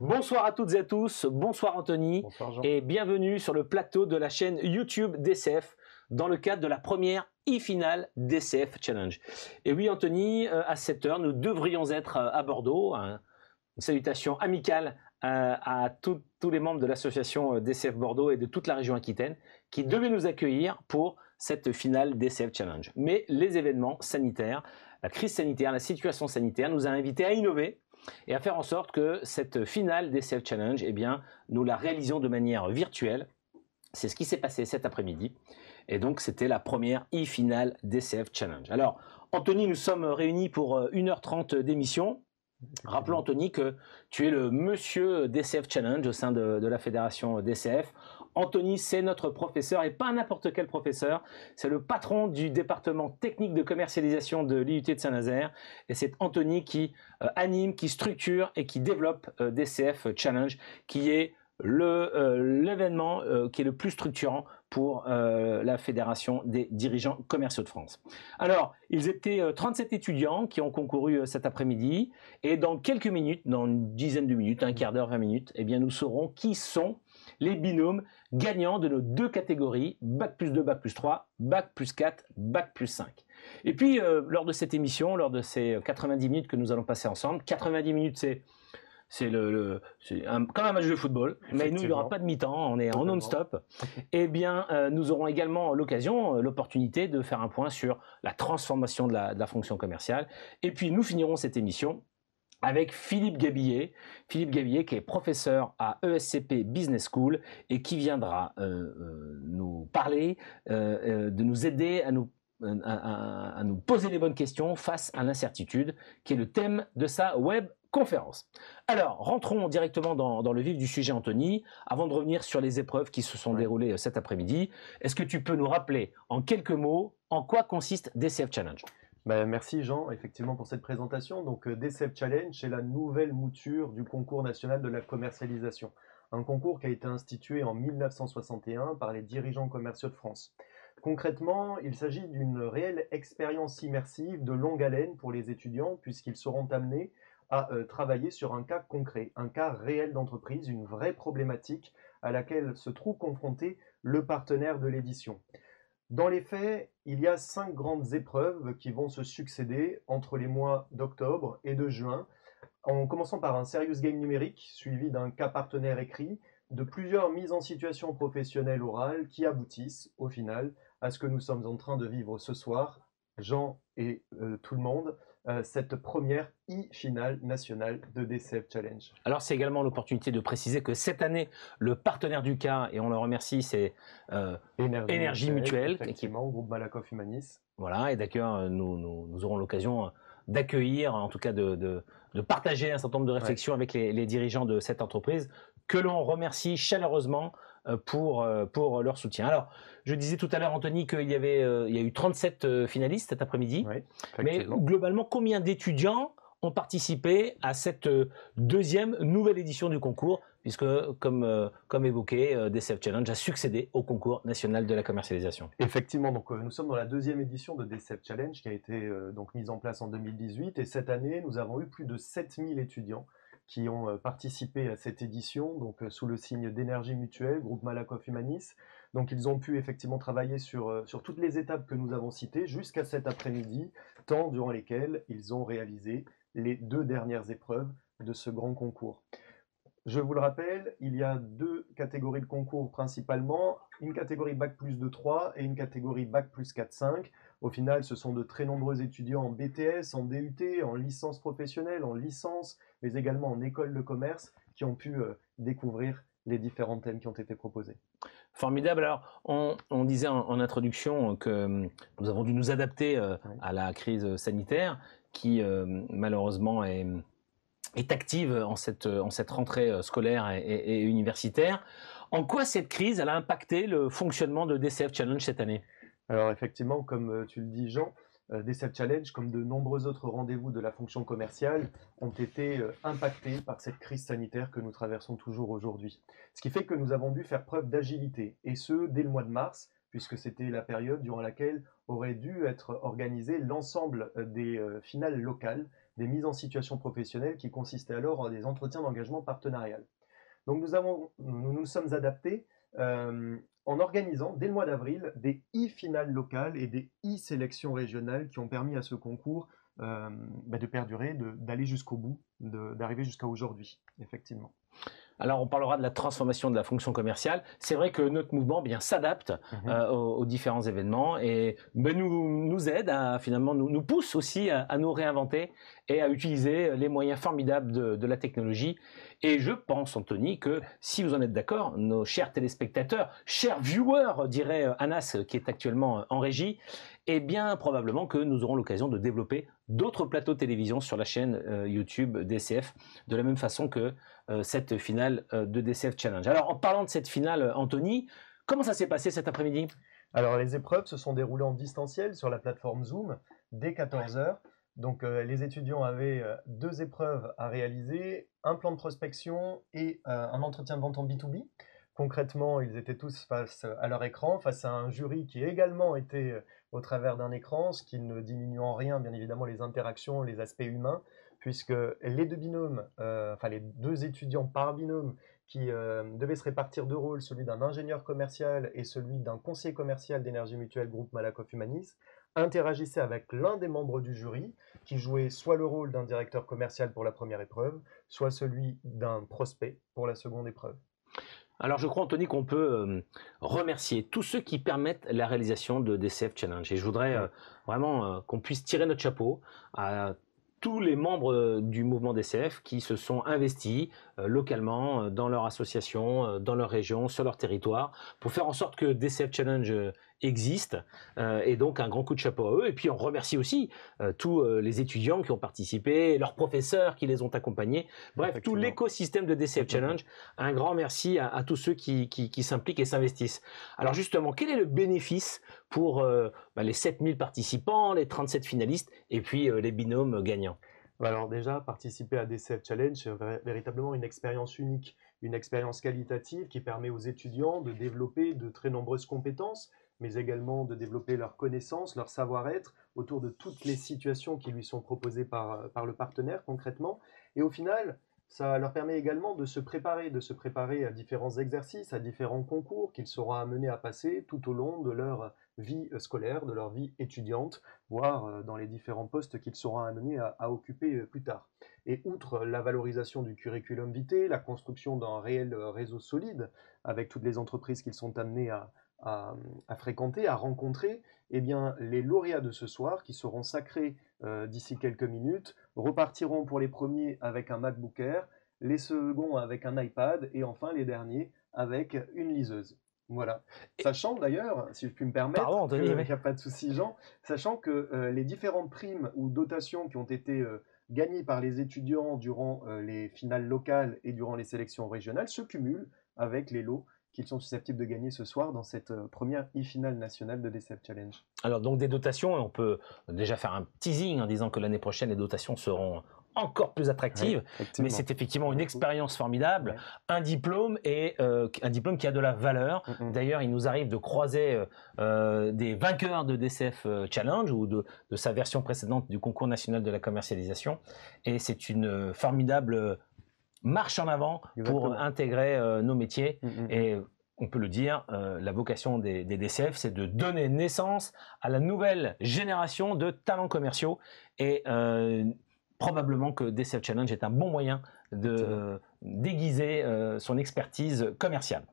Bonsoir à toutes et à tous, bonsoir Anthony Bonsoir Jean. et bienvenue sur le plateau de la chaîne YouTube DCF dans le cadre de la première e-finale DCF Challenge. Et oui Anthony, à 7 heures, nous devrions être à Bordeaux. Une salutation amicale à tous les membres de l'association DCF Bordeaux et de toute la région Aquitaine qui devaient nous accueillir pour cette finale DCF Challenge. Mais les événements sanitaires, la crise sanitaire, la situation sanitaire nous a invités à innover et à faire en sorte que cette finale DCF Challenge, eh bien, nous la réalisions de manière virtuelle. C'est ce qui s'est passé cet après-midi. Et donc, c'était la première e-finale DCF Challenge. Alors, Anthony, nous sommes réunis pour 1h30 d'émission. Rappelons, Anthony, que tu es le monsieur DCF Challenge au sein de la fédération DCF. Anthony, c'est notre professeur et pas n'importe quel professeur. C'est le patron du département technique de commercialisation de l'IUT de Saint-Nazaire. Et c'est Anthony qui anime, qui structure et qui développe DCF Challenge, qui est l'événement qui est le plus structurant pour la Fédération des dirigeants commerciaux de France. Alors, ils étaient 37 étudiants qui ont concouru cet après-midi et dans quelques minutes, dans une dizaine de minutes, un quart d'heure, 20 minutes, eh bien, nous saurons qui sont les binômes gagnants de nos deux catégories, Bac plus 2, Bac plus 3, Bac plus 4, Bac plus 5. Et puis, lors de cette émission, lors de ces 90 minutes que nous allons passer ensemble, 90 minutes, c'est comme un match de football, mais nous, il n'y aura pas de mi-temps, on est en non-stop. Eh bien, nous aurons également l'opportunité de faire un point sur la transformation de la fonction commerciale. Et puis, nous finirons cette émission avec Philippe Gabillet qui est professeur à ESCP Business School et qui viendra nous parler, de nous aider à nous poser les bonnes questions face à l'incertitude, qui est le thème de sa web conférence. Alors, rentrons directement dans le vif du sujet, Anthony, avant de revenir sur les épreuves qui se sont déroulées cet après-midi. Est-ce que tu peux nous rappeler en quelques mots en quoi consiste DCF Challenge ? Merci Jean, effectivement, pour cette présentation. Donc DCF Challenge, c'est la nouvelle mouture du concours national de la commercialisation. Un concours qui a été institué en 1961 par les dirigeants commerciaux de France. Concrètement, il s'agit d'une réelle expérience immersive de longue haleine pour les étudiants, puisqu'ils seront amenés à travailler sur un cas concret, un cas réel d'entreprise, une vraie problématique à laquelle se trouve confronté le partenaire de l'édition. Dans les faits, il y a 5 grandes épreuves qui vont se succéder entre les mois d'octobre et de juin, en commençant par un serious game numérique, suivi d'un cas partenaire écrit, de plusieurs mises en situation professionnelles orales qui aboutissent, au final, à ce que nous sommes en train de vivre ce soir, Jean et tout le monde, cette première e-finale nationale de DCF Challenge. Alors, c'est également l'opportunité de préciser que cette année, le partenaire du cas, et on le remercie, c'est Énergie Mutuelle. Effectivement, groupe Malakoff Humanis. Voilà, et d'accord, nous aurons l'occasion d'accueillir, en tout cas de partager un certain nombre de réflexions avec les dirigeants de cette entreprise, que l'on remercie chaleureusement pour leur soutien. Alors, je disais tout à l'heure, Anthony, qu'il y a eu 37 finalistes cet après-midi. Oui, mais globalement, combien d'étudiants ont participé à cette deuxième nouvelle édition du concours, puisque, comme évoqué, DCF Challenge a succédé au concours national de la commercialisation. Effectivement, donc nous sommes dans la deuxième édition de DCF Challenge qui a été donc mise en place en 2018, et cette année, nous avons eu plus de 7000 étudiants qui ont participé à cette édition, donc sous le signe d'Énergie Mutuelle, groupe Malakoff Humanis. Donc ils ont pu effectivement travailler sur toutes les étapes que nous avons citées jusqu'à cet après-midi, temps durant lesquels ils ont réalisé les 2 dernières épreuves de ce grand concours. Je vous le rappelle, il y a 2 catégories de concours principalement, une catégorie Bac plus 2-3 et une catégorie Bac plus 4-5. Au final, ce sont de très nombreux étudiants en BTS, en DUT, en licence professionnelle, en licence, mais également en école de commerce qui ont pu découvrir les différents thèmes qui ont été proposés. Formidable. Alors, on disait en introduction que nous avons dû nous adapter à la crise sanitaire qui, malheureusement, est active en cette rentrée scolaire et universitaire. En quoi cette crise elle a impacté le fonctionnement de DCF Challenge cette année ? Alors effectivement, comme tu le dis Jean, DCF Challenge, comme de nombreux autres rendez-vous de la fonction commerciale, ont été impactés par cette crise sanitaire que nous traversons toujours aujourd'hui. Ce qui fait que nous avons dû faire preuve d'agilité, et ce, dès le mois de mars, puisque c'était la période durant laquelle aurait dû être organisé l'ensemble des finales locales des mises en situation professionnelle qui consistaient alors en des entretiens d'engagement partenarial. Donc nous nous sommes adaptés en organisant dès le mois d'avril des e-finales locales et des e-sélections régionales qui ont permis à ce concours de perdurer, d'aller jusqu'au bout, d'arriver jusqu'à aujourd'hui, effectivement. Alors, on parlera de la transformation de la fonction commerciale. C'est vrai que notre mouvement s'adapte aux différents événements et nous aide à finalement nous pousse aussi à nous réinventer et à utiliser les moyens formidables de la technologie. Et je pense, Anthony, que si vous en êtes d'accord, nos chers téléspectateurs, chers viewers, dirait Anas, qui est actuellement en régie, eh bien probablement que nous aurons l'occasion de développer d'autres plateaux de télévision sur la chaîne YouTube DCF, de la même façon que cette finale de DCF Challenge. Alors, en parlant de cette finale, Anthony, comment ça s'est passé cet après-midi? Alors, les épreuves se sont déroulées en distanciel sur la plateforme Zoom dès 14 h. Donc, les étudiants avaient 2 épreuves à réaliser, un plan de prospection et un entretien de vente en B2B. Concrètement, ils étaient tous face à leur écran, face à un jury qui également était au travers d'un écran, ce qui ne diminue en rien, bien évidemment, les interactions, les aspects humains, puisque les 2 binômes, les 2 étudiants par binôme qui devaient se répartir 2 rôles, celui d'un ingénieur commercial et celui d'un conseiller commercial d'Énergie Mutuelle Groupe Malakoff Humanis, interagissaient avec l'un des membres du jury qui jouait soit le rôle d'un directeur commercial pour la première épreuve, soit celui d'un prospect pour la seconde épreuve. Alors je crois, Anthony, qu'on peut remercier tous ceux qui permettent la réalisation de DCF Challenge. Et je voudrais vraiment qu'on puisse tirer notre chapeau à tous les membres du mouvement DCF qui se sont investis localement dans leur association, dans leur région, sur leur territoire, pour faire en sorte que DCF Challenge existe. Et donc un grand coup de chapeau à eux. Et puis on remercie aussi tous les étudiants qui ont participé, leurs professeurs qui les ont accompagnés. Bref, tout l'écosystème de DCF Challenge. Un grand merci à tous ceux qui s'impliquent et s'investissent. Alors justement, quel est le bénéfice pour les 7000 participants, les 37 finalistes et puis les binômes gagnants? Alors déjà, participer à DCF Challenge, c'est véritablement une expérience unique, une expérience qualitative qui permet aux étudiants de développer de très nombreuses compétences, mais également de développer leurs connaissances, leur savoir-être autour de toutes les situations qui lui sont proposées par le partenaire concrètement. Et au final, ça leur permet également de se préparer à différents exercices, à différents concours qu'ils seront amenés à passer tout au long de leur vie scolaire, de leur vie étudiante, voire dans les différents postes qu'ils seront amenés à occuper plus tard. Et outre la valorisation du curriculum vitae, la construction d'un réel réseau solide avec toutes les entreprises qu'ils sont amenés à fréquenter, à rencontrer, eh bien, les lauréats de ce soir, qui seront sacrés d'ici quelques minutes, repartiront pour les premiers avec un MacBook Air, les seconds avec un iPad et enfin les derniers avec une liseuse. Voilà. Sachant d'ailleurs, si je puis me permettre, il n'y a pas de souci Jean, sachant que les différentes primes ou dotations qui ont été gagnées par les étudiants durant les finales locales et durant les sélections régionales se cumulent avec les lots qu'ils sont susceptibles de gagner ce soir dans cette première e-finale nationale de DCF Challenge. Alors donc des dotations, on peut déjà faire un teasing en disant que l'année prochaine les dotations seront encore plus attractive, mais c'est effectivement une expérience formidable, un diplôme et un diplôme qui a de la valeur. D'ailleurs, il nous arrive de croiser des vainqueurs de DCF Challenge ou de sa version précédente du concours national de la commercialisation, et c'est une formidable marche en avant pour intégrer nos métiers. Et on peut le dire, la vocation des DCF, c'est de donner naissance à la nouvelle génération de talents commerciaux, et probablement que DCF Challenge est un bon moyen de déguiser son expertise commerciale.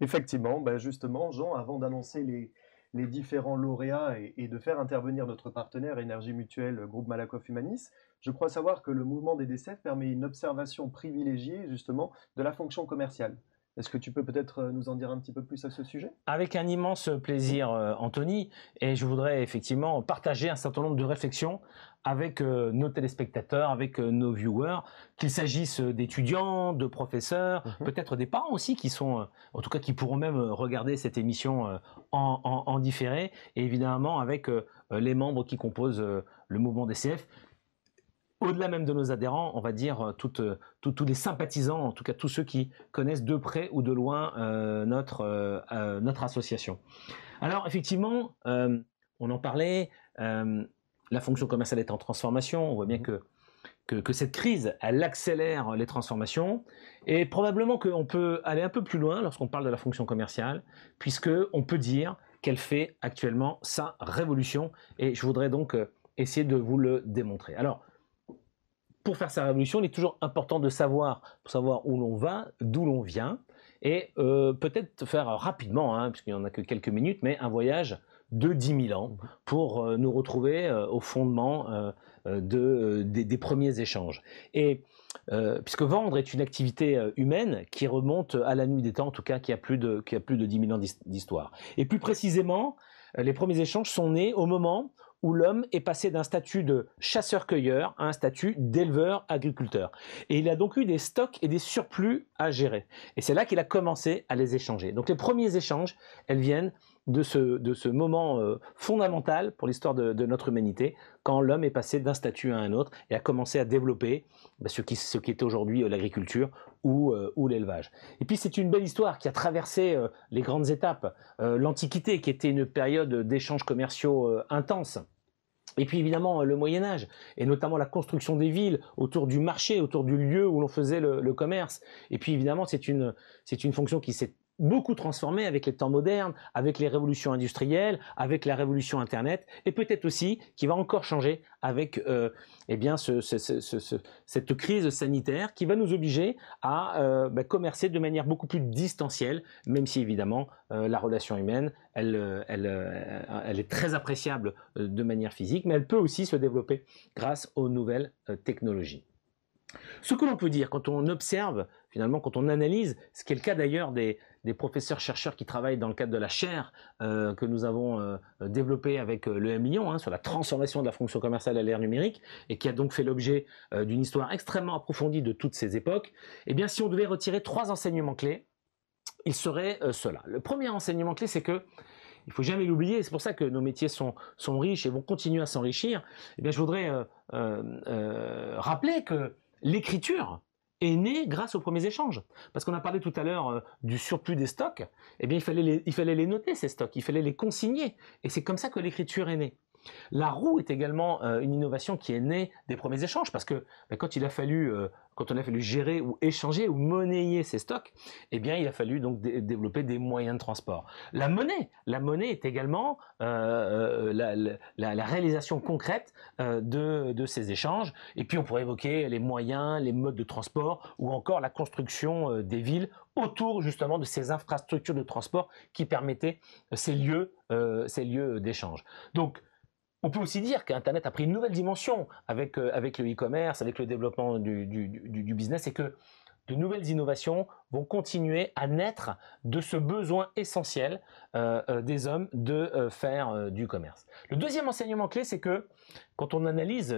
Effectivement, justement, Jean, avant d'annoncer les différents lauréats et de faire intervenir notre partenaire Énergie Mutuelle Groupe Malakoff Humanis, je crois savoir que le mouvement des DCF permet une observation privilégiée justement de la fonction commerciale. Est-ce que tu peux peut-être nous en dire un petit peu plus à ce sujet? Avec un immense plaisir, Anthony, et je voudrais effectivement partager un certain nombre de réflexions avec nos téléspectateurs, avec nos viewers, qu'il s'agisse d'étudiants, de professeurs, peut-être des parents aussi qui sont, en tout cas qui pourront même regarder cette émission en différé, et évidemment avec les membres qui composent le mouvement DCF. Au-delà même de nos adhérents, on va dire tous les sympathisants, en tout cas tous ceux qui connaissent de près ou de loin notre association. Alors effectivement, on en parlait, la fonction commerciale est en transformation. On voit bien que que cette crise, elle accélère les transformations. Et probablement qu'on peut aller un peu plus loin lorsqu'on parle de la fonction commerciale, puisqu'on peut dire qu'elle fait actuellement sa révolution. Et je voudrais donc essayer de vous le démontrer. Alors, pour faire sa révolution, il est toujours important de savoir, pour savoir où l'on va, d'où l'on vient, et peut-être faire rapidement, hein, puisqu'il n'y en a que quelques minutes, mais un voyage de 10 000 ans pour nous retrouver au fondement des premiers échanges. Et puisque vendre est une activité humaine qui remonte à la nuit des temps, en tout cas qui a plus de 10 000 ans d'histoire. Et plus précisément, les premiers échanges sont nés au moment où l'homme est passé d'un statut de chasseur-cueilleur à un statut d'éleveur-agriculteur. Et il a donc eu des stocks et des surplus à gérer. Et c'est là qu'il a commencé à les échanger. Donc les premiers échanges, elles viennent de ce moment fondamental pour l'histoire de notre humanité, quand l'homme est passé d'un statut à un autre et a commencé à développer ce qui est aujourd'hui l'agriculture ou l'élevage. Et puis c'est une belle histoire qui a traversé les grandes étapes. L'Antiquité, qui était une période d'échanges commerciaux intenses. Et puis évidemment le Moyen-Âge, et notamment la construction des villes autour du marché, autour du lieu où l'on faisait le commerce. Et puis évidemment c'est une fonction qui s'est beaucoup transformée avec les temps modernes, avec les révolutions industrielles, avec la révolution Internet, et peut-être aussi qui va encore changer avec cette crise sanitaire qui va nous obliger à commercer de manière beaucoup plus distancielle, même si évidemment la relation humaine, elle est très appréciable de manière physique, mais elle peut aussi se développer grâce aux nouvelles technologies. Ce que l'on peut dire quand on observe, finalement, quand on analyse, ce qui est le cas d'ailleurs des professeurs-chercheurs qui travaillent dans le cadre de la chaire que nous avons développée avec le M-Lyon, sur la transformation de la fonction commerciale à l'ère numérique, et qui a donc fait l'objet d'une histoire extrêmement approfondie de toutes ces époques, eh bien, si on devait retirer 3 enseignements clés, il serait cela. Le premier enseignement clé, c'est que il ne faut jamais l'oublier, c'est pour ça que nos métiers sont riches et vont continuer à s'enrichir. Eh bien, je voudrais rappeler que l'écriture est née grâce aux premiers échanges. Parce qu'on a parlé tout à l'heure du surplus des stocks, eh bien, il fallait les noter, ces stocks, il fallait les consigner. Et c'est comme ça que l'écriture est née. La roue est également une innovation qui est née des premiers échanges, parce que quand on a fallu gérer ou échanger ou monnayer ces stocks, eh bien, il a fallu donc développer des moyens de transport. La monnaie est également la réalisation concrète de ces échanges. Et puis on pourrait évoquer les moyens, les modes de transport, ou encore la construction des villes autour justement de ces infrastructures de transport qui permettaient ces lieux d'échange. Donc on peut aussi dire qu'Internet a pris une nouvelle dimension avec le e-commerce, avec le développement du business, et que de nouvelles innovations vont continuer à naître de ce besoin essentiel des hommes de faire du commerce. Le deuxième enseignement clé, c'est que quand on analyse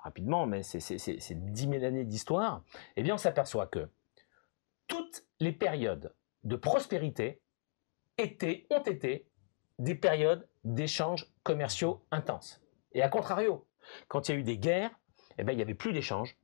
rapidement, mais ces 10 000 années d'histoire, eh bien on s'aperçoit que toutes les périodes de prospérité ont été des périodes d'échanges commerciaux intenses. Et à contrario, quand il y a eu des guerres, eh bien, il n'y avait plus d'échanges.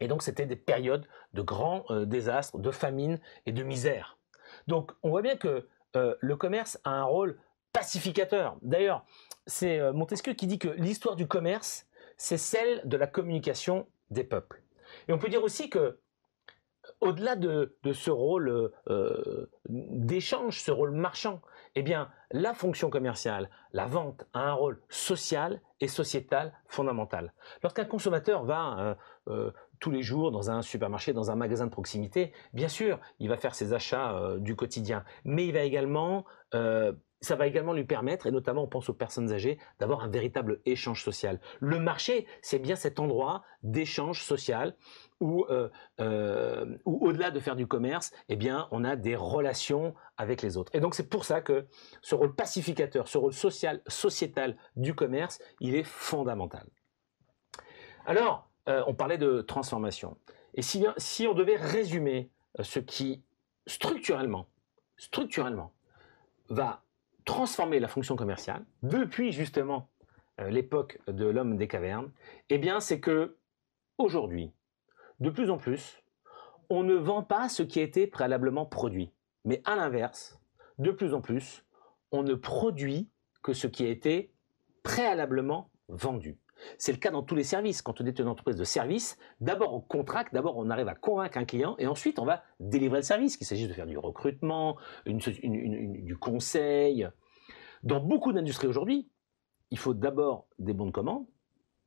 Et donc, c'était des périodes de grands désastres, de famine et de misère. Donc, on voit bien que le commerce a un rôle pacificateur. D'ailleurs, c'est Montesquieu qui dit que l'histoire du commerce, c'est celle de la communication des peuples. Et on peut dire aussi que au-delà de ce rôle d'échange, ce rôle marchand, eh bien, la fonction commerciale, la vente, a un rôle social et sociétal fondamental. Lorsqu'un consommateur va tous les jours dans un supermarché, dans un magasin de proximité, bien sûr, il va faire ses achats du quotidien, mais il va également ça va également lui permettre, et notamment on pense aux personnes âgées, d'avoir un véritable échange social. Le marché, c'est bien cet endroit d'échange social où au-delà de faire du commerce, eh bien, on a des relations avec les autres. Et donc c'est pour ça que ce rôle pacificateur, ce rôle social, sociétal du commerce, il est fondamental. Alors, on parlait de transformation. Et si on devait résumer ce qui structurellement va transformer la fonction commerciale depuis justement l'époque de l'homme des cavernes, eh bien c'est que aujourd'hui, de plus en plus, on ne vend pas ce qui a été préalablement produit. Mais à l'inverse, de plus en plus, on ne produit que ce qui a été préalablement vendu. C'est le cas dans tous les services. Quand on est une entreprise de service, d'abord on contracte, d'abord on arrive à convaincre un client et ensuite on va délivrer le service, qu'il s'agisse de faire du recrutement, du conseil. Dans beaucoup d'industries aujourd'hui, il faut d'abord des bons de commande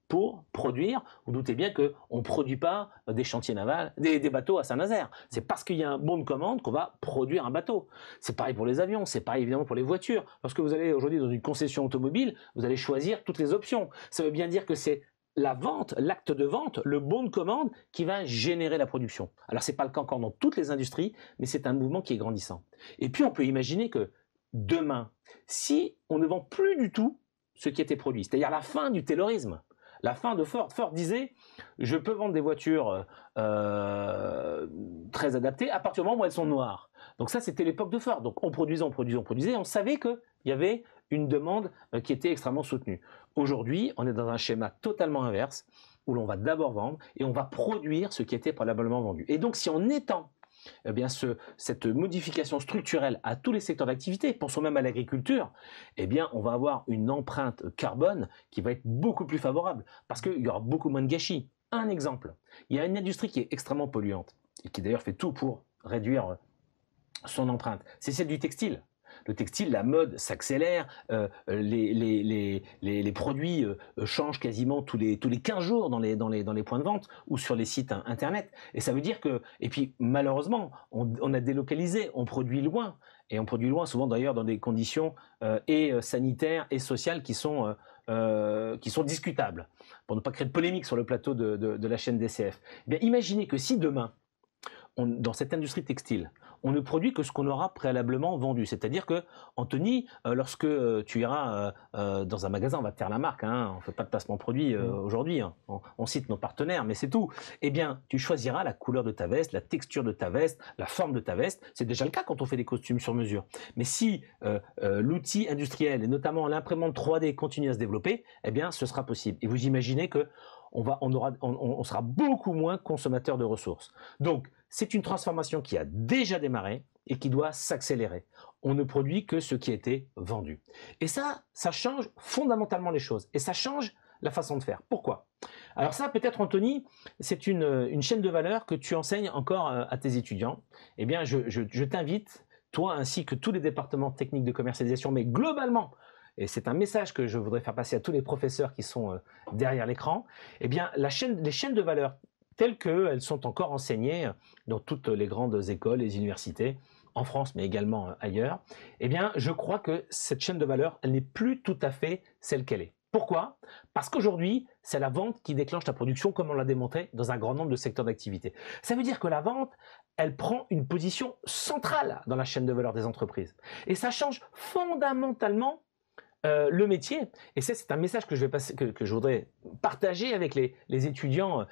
pour produire. Vous doutez bien qu'on ne produit pas des chantiers navals, des bateaux à Saint-Nazaire. C'est parce qu'il y a un bon de commande qu'on va produire un bateau. C'est pareil pour les avions, c'est pareil évidemment pour les voitures. Lorsque vous allez aujourd'hui dans une concession automobile, vous allez choisir toutes les options. Ça veut bien dire que c'est la vente, l'acte de vente, le bon de commande qui va générer la production. Alors c'est pas le cas encore dans toutes les industries, mais c'est un mouvement qui est grandissant. Et puis on peut imaginer que demain, si on ne vend plus du tout ce qui était produit, c'est-à-dire la fin du taylorisme, la fin de Ford. Ford disait, je peux vendre des voitures très adaptées à partir du moment où elles sont noires. Donc ça, c'était l'époque de Ford. Donc on produisait, et on savait qu'il y avait une demande qui était extrêmement soutenue. Aujourd'hui, on est dans un schéma totalement inverse, où l'on va d'abord vendre et on va produire ce qui était préalablement vendu. Et donc si on étend eh bien cette modification structurelle à tous les secteurs d'activité, pensons même à l'agriculture, eh bien on va avoir une empreinte carbone qui va être beaucoup plus favorable parce qu'il y aura beaucoup moins de gâchis. Un exemple, il y a une industrie qui est extrêmement polluante et qui d'ailleurs fait tout pour réduire son empreinte, c'est celle du textile. Le textile, la mode s'accélère, les produits changent quasiment tous les 15 jours dans les points de vente ou sur les sites internet. Et ça veut dire que, et puis malheureusement, on a délocalisé, on produit loin. Et on produit loin, souvent d'ailleurs dans des conditions sanitaires et sociales qui sont discutables. Pour ne pas créer de polémique sur le plateau de la chaîne DCF. Eh bien, imaginez que si demain, dans cette industrie textile, on ne produit que ce qu'on aura préalablement vendu. C'est-à-dire que, Anthony, lorsque tu iras dans un magasin, on va te faire la marque, hein, on ne fait pas de placement produit aujourd'hui, hein, on cite nos partenaires, mais c'est tout. Eh bien, tu choisiras la couleur de ta veste, la texture de ta veste, la forme de ta veste. C'est déjà le cas quand on fait des costumes sur mesure. Mais si l'outil industriel, et notamment l'imprimante 3D, continue à se développer, eh bien, ce sera possible. Et vous imaginez que on sera beaucoup moins consommateur de ressources. Donc, c'est une transformation qui a déjà démarré et qui doit s'accélérer. On ne produit que ce qui a été vendu. Et ça change fondamentalement les choses. Et ça change la façon de faire. Pourquoi? Alors ça, peut-être, Anthony, c'est une chaîne de valeur que tu enseignes encore à tes étudiants. Eh bien, je t'invite, toi ainsi que tous les départements techniques de commercialisation, mais globalement, et c'est un message que je voudrais faire passer à tous les professeurs qui sont derrière l'écran, eh bien, les chaînes de valeur telles qu'elles sont encore enseignées dans toutes les grandes écoles, les universités, en France, mais également ailleurs, eh bien, je crois que cette chaîne de valeur, elle n'est plus tout à fait celle qu'elle est. Pourquoi? Parce qu'aujourd'hui, c'est la vente qui déclenche la production, comme on l'a démontré dans un grand nombre de secteurs d'activité. Ça veut dire que la vente, elle prend une position centrale dans la chaîne de valeur des entreprises. Et ça change fondamentalement le métier. Et c'est un message que je voudrais partager avec les étudiants,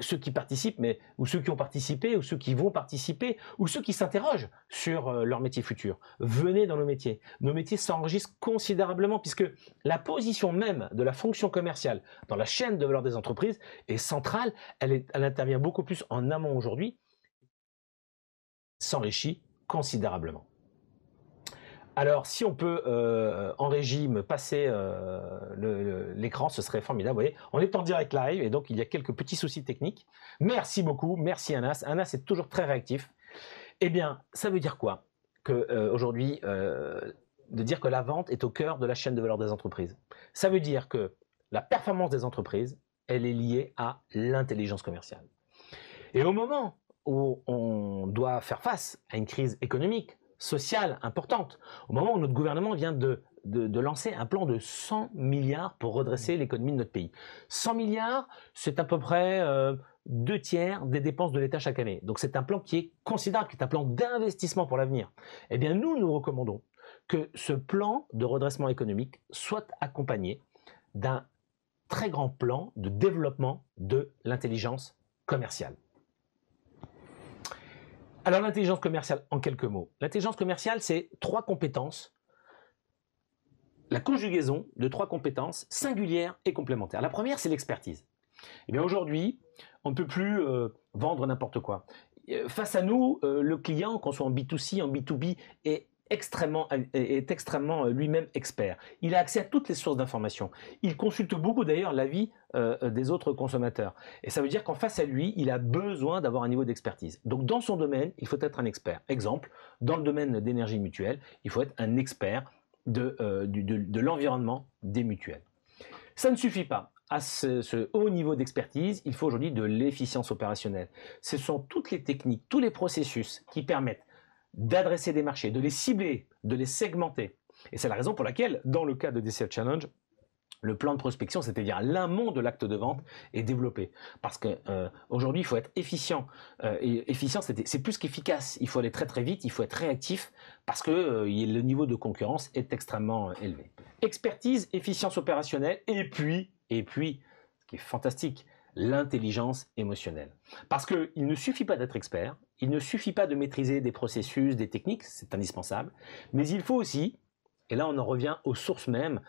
ceux qui participent, ou ceux qui ont participé, ou ceux qui vont participer, ou ceux qui s'interrogent sur leur métier futur. Venez dans nos métiers. Nos métiers s'enrichissent considérablement puisque la position même de la fonction commerciale dans la chaîne de valeur des entreprises est centrale. Elle intervient beaucoup plus en amont aujourd'hui, s'enrichit considérablement. Alors, si on peut en régie me passer l'écran, ce serait formidable. Vous voyez, on est en direct live et donc il y a quelques petits soucis techniques. Merci beaucoup, merci Anas. Anas est toujours très réactif. Eh bien, ça veut dire quoi? Aujourd'hui, de dire que la vente est au cœur de la chaîne de valeur des entreprises. Ça veut dire que la performance des entreprises, elle est liée à l'intelligence commerciale. Et au moment où on doit faire face à une crise économique, sociale importante, au moment où notre gouvernement vient de lancer un plan de 100 milliards pour redresser l'économie de notre pays. 100 milliards, c'est à peu près 2/3 des dépenses de l'État chaque année. Donc c'est un plan qui est considérable, qui est un plan d'investissement pour l'avenir. Eh bien nous recommandons que ce plan de redressement économique soit accompagné d'un très grand plan de développement de l'intelligence commerciale. Alors l'intelligence commerciale, en quelques mots. L'intelligence commerciale, c'est 3 compétences, la conjugaison de 3 compétences singulières et complémentaires. La première, c'est l'expertise. Eh bien aujourd'hui, on ne peut plus vendre n'importe quoi. Face à nous, le client, qu'on soit en B2C, en B2B, est est extrêmement lui-même expert. Il a accès à toutes les sources d'informations. Il consulte beaucoup d'ailleurs l'avis des autres consommateurs. Et ça veut dire qu'en face à lui, il a besoin d'avoir un niveau d'expertise. Donc dans son domaine, il faut être un expert. Exemple, dans le domaine d'énergie mutuelle, il faut être un expert de l'environnement des mutuelles. Ça ne suffit pas. À ce haut niveau d'expertise, il faut aujourd'hui de l'efficience opérationnelle. Ce sont toutes les techniques, tous les processus qui permettent d'adresser des marchés, de les cibler, de les segmenter. Et c'est la raison pour laquelle, dans le cas de DCF Challenge, le plan de prospection, c'est-à-dire l'amont de l'acte de vente, est développé. Parce qu'aujourd'hui, il faut être efficient. Et efficient, c'est plus qu'efficace. Il faut aller très très vite, il faut être réactif, parce que le niveau de concurrence est extrêmement élevé. Expertise, efficience opérationnelle, et puis, ce qui est fantastique, l'intelligence émotionnelle. Parce qu'il ne suffit pas d'être expert, il ne suffit pas de maîtriser des processus, des techniques, c'est indispensable, mais il faut aussi, et là on en revient aux sources mêmes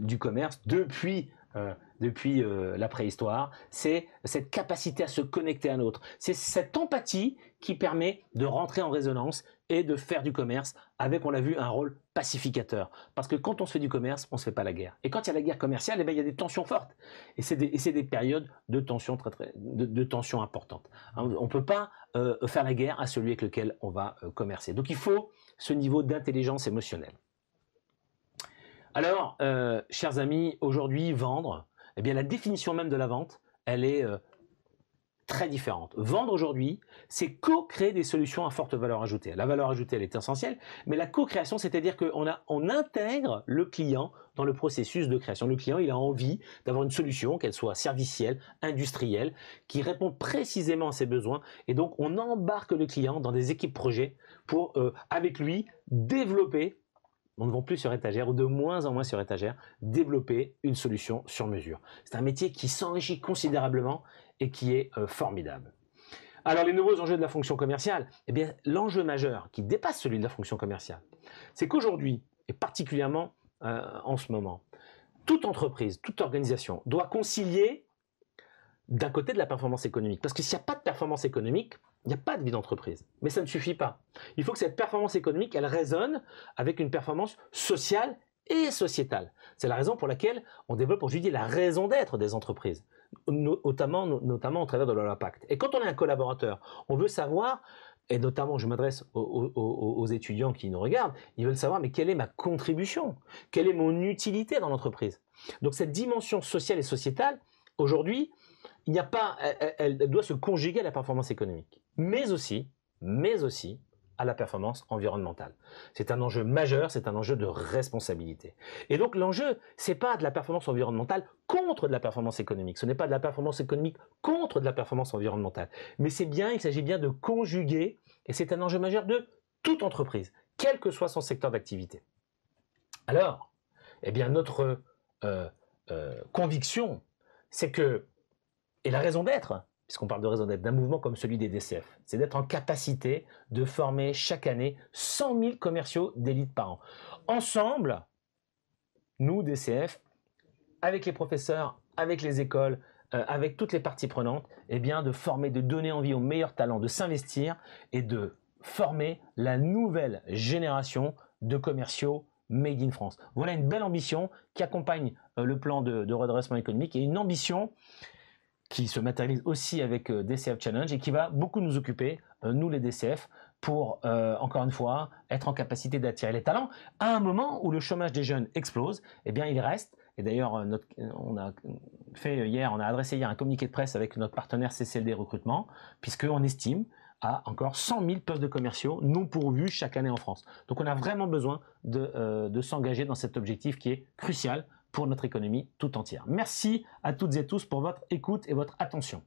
du commerce depuis la préhistoire, c'est cette capacité à se connecter à l'autre. C'est cette empathie qui permet de rentrer en résonance et de faire du commerce avec, on l'a vu, un rôle pacificateur. Parce que quand on se fait du commerce, on ne se fait pas la guerre. Et quand il y a la guerre commerciale, eh bien, il y a des tensions fortes. Et c'est des périodes de tension, de tension importantes. On ne peut pas faire la guerre à celui avec lequel on va commercer. Donc il faut ce niveau d'intelligence émotionnelle. Alors, chers amis, aujourd'hui, vendre, eh bien, la définition même de la vente, elle est très différente. Vendre aujourd'hui, c'est co-créer des solutions à forte valeur ajoutée. La valeur ajoutée, elle est essentielle, mais la co-création, c'est-à-dire qu'on intègre le client dans le processus de création. Le client, il a envie d'avoir une solution, qu'elle soit servicielle, industrielle, qui répond précisément à ses besoins, et donc on embarque le client dans des équipes projets pour, avec lui, développer, on ne vend plus sur étagère ou de moins en moins sur étagère, développer une solution sur mesure. C'est un métier qui s'enrichit considérablement et qui est formidable. Alors les nouveaux enjeux de la fonction commerciale, eh bien l'enjeu majeur qui dépasse celui de la fonction commerciale, c'est qu'aujourd'hui, et particulièrement en ce moment, toute entreprise, toute organisation doit concilier d'un côté de la performance économique. Parce que s'il n'y a pas de performance économique, il n'y a pas de vie d'entreprise. Mais ça ne suffit pas. Il faut que cette performance économique, elle résonne avec une performance sociale et sociétale. C'est la raison pour laquelle on développe aujourd'hui la raison d'être des entreprises, notamment au travers de leur impact. Et quand on est un collaborateur, on veut savoir, et notamment je m'adresse aux étudiants qui nous regardent, ils veulent savoir mais quelle est ma contribution, quelle est mon utilité dans l'entreprise. Donc cette dimension sociale et sociétale, aujourd'hui, il n'y a pas, elle doit se conjuguer à la performance économique, mais aussi à la performance environnementale. C'est un enjeu majeur, c'est un enjeu de responsabilité. Et donc l'enjeu, c'est pas de la performance environnementale contre de la performance économique. Ce n'est pas de la performance économique contre de la performance environnementale. Mais il s'agit bien de conjuguer, et c'est un enjeu majeur de toute entreprise, quel que soit son secteur d'activité. Alors, eh bien notre conviction, c'est que, et la raison d'être, puisqu'on parle de raison d'être, d'un mouvement comme celui des DCF, c'est d'être en capacité de former chaque année 100 000 commerciaux d'élite par an. Ensemble, nous, DCF, avec les professeurs, avec les écoles, avec toutes les parties prenantes, eh bien, de former, de donner envie aux meilleurs talents, de s'investir et de former la nouvelle génération de commerciaux made in France. Voilà une belle ambition qui accompagne le plan de redressement économique et une ambition qui se matérialise aussi avec DCF Challenge et qui va beaucoup nous occuper, nous les DCF, pour, encore une fois, être en capacité d'attirer les talents. À un moment où le chômage des jeunes explose, eh bien il reste, et d'ailleurs on a adressé hier un communiqué de presse avec notre partenaire CCLD Recrutement, puisqu'on estime à encore 100 000 postes de commerciaux non pourvus chaque année en France. Donc on a vraiment besoin de s'engager dans cet objectif qui est crucial pour notre économie tout entière. Merci à toutes et tous pour votre écoute et votre attention.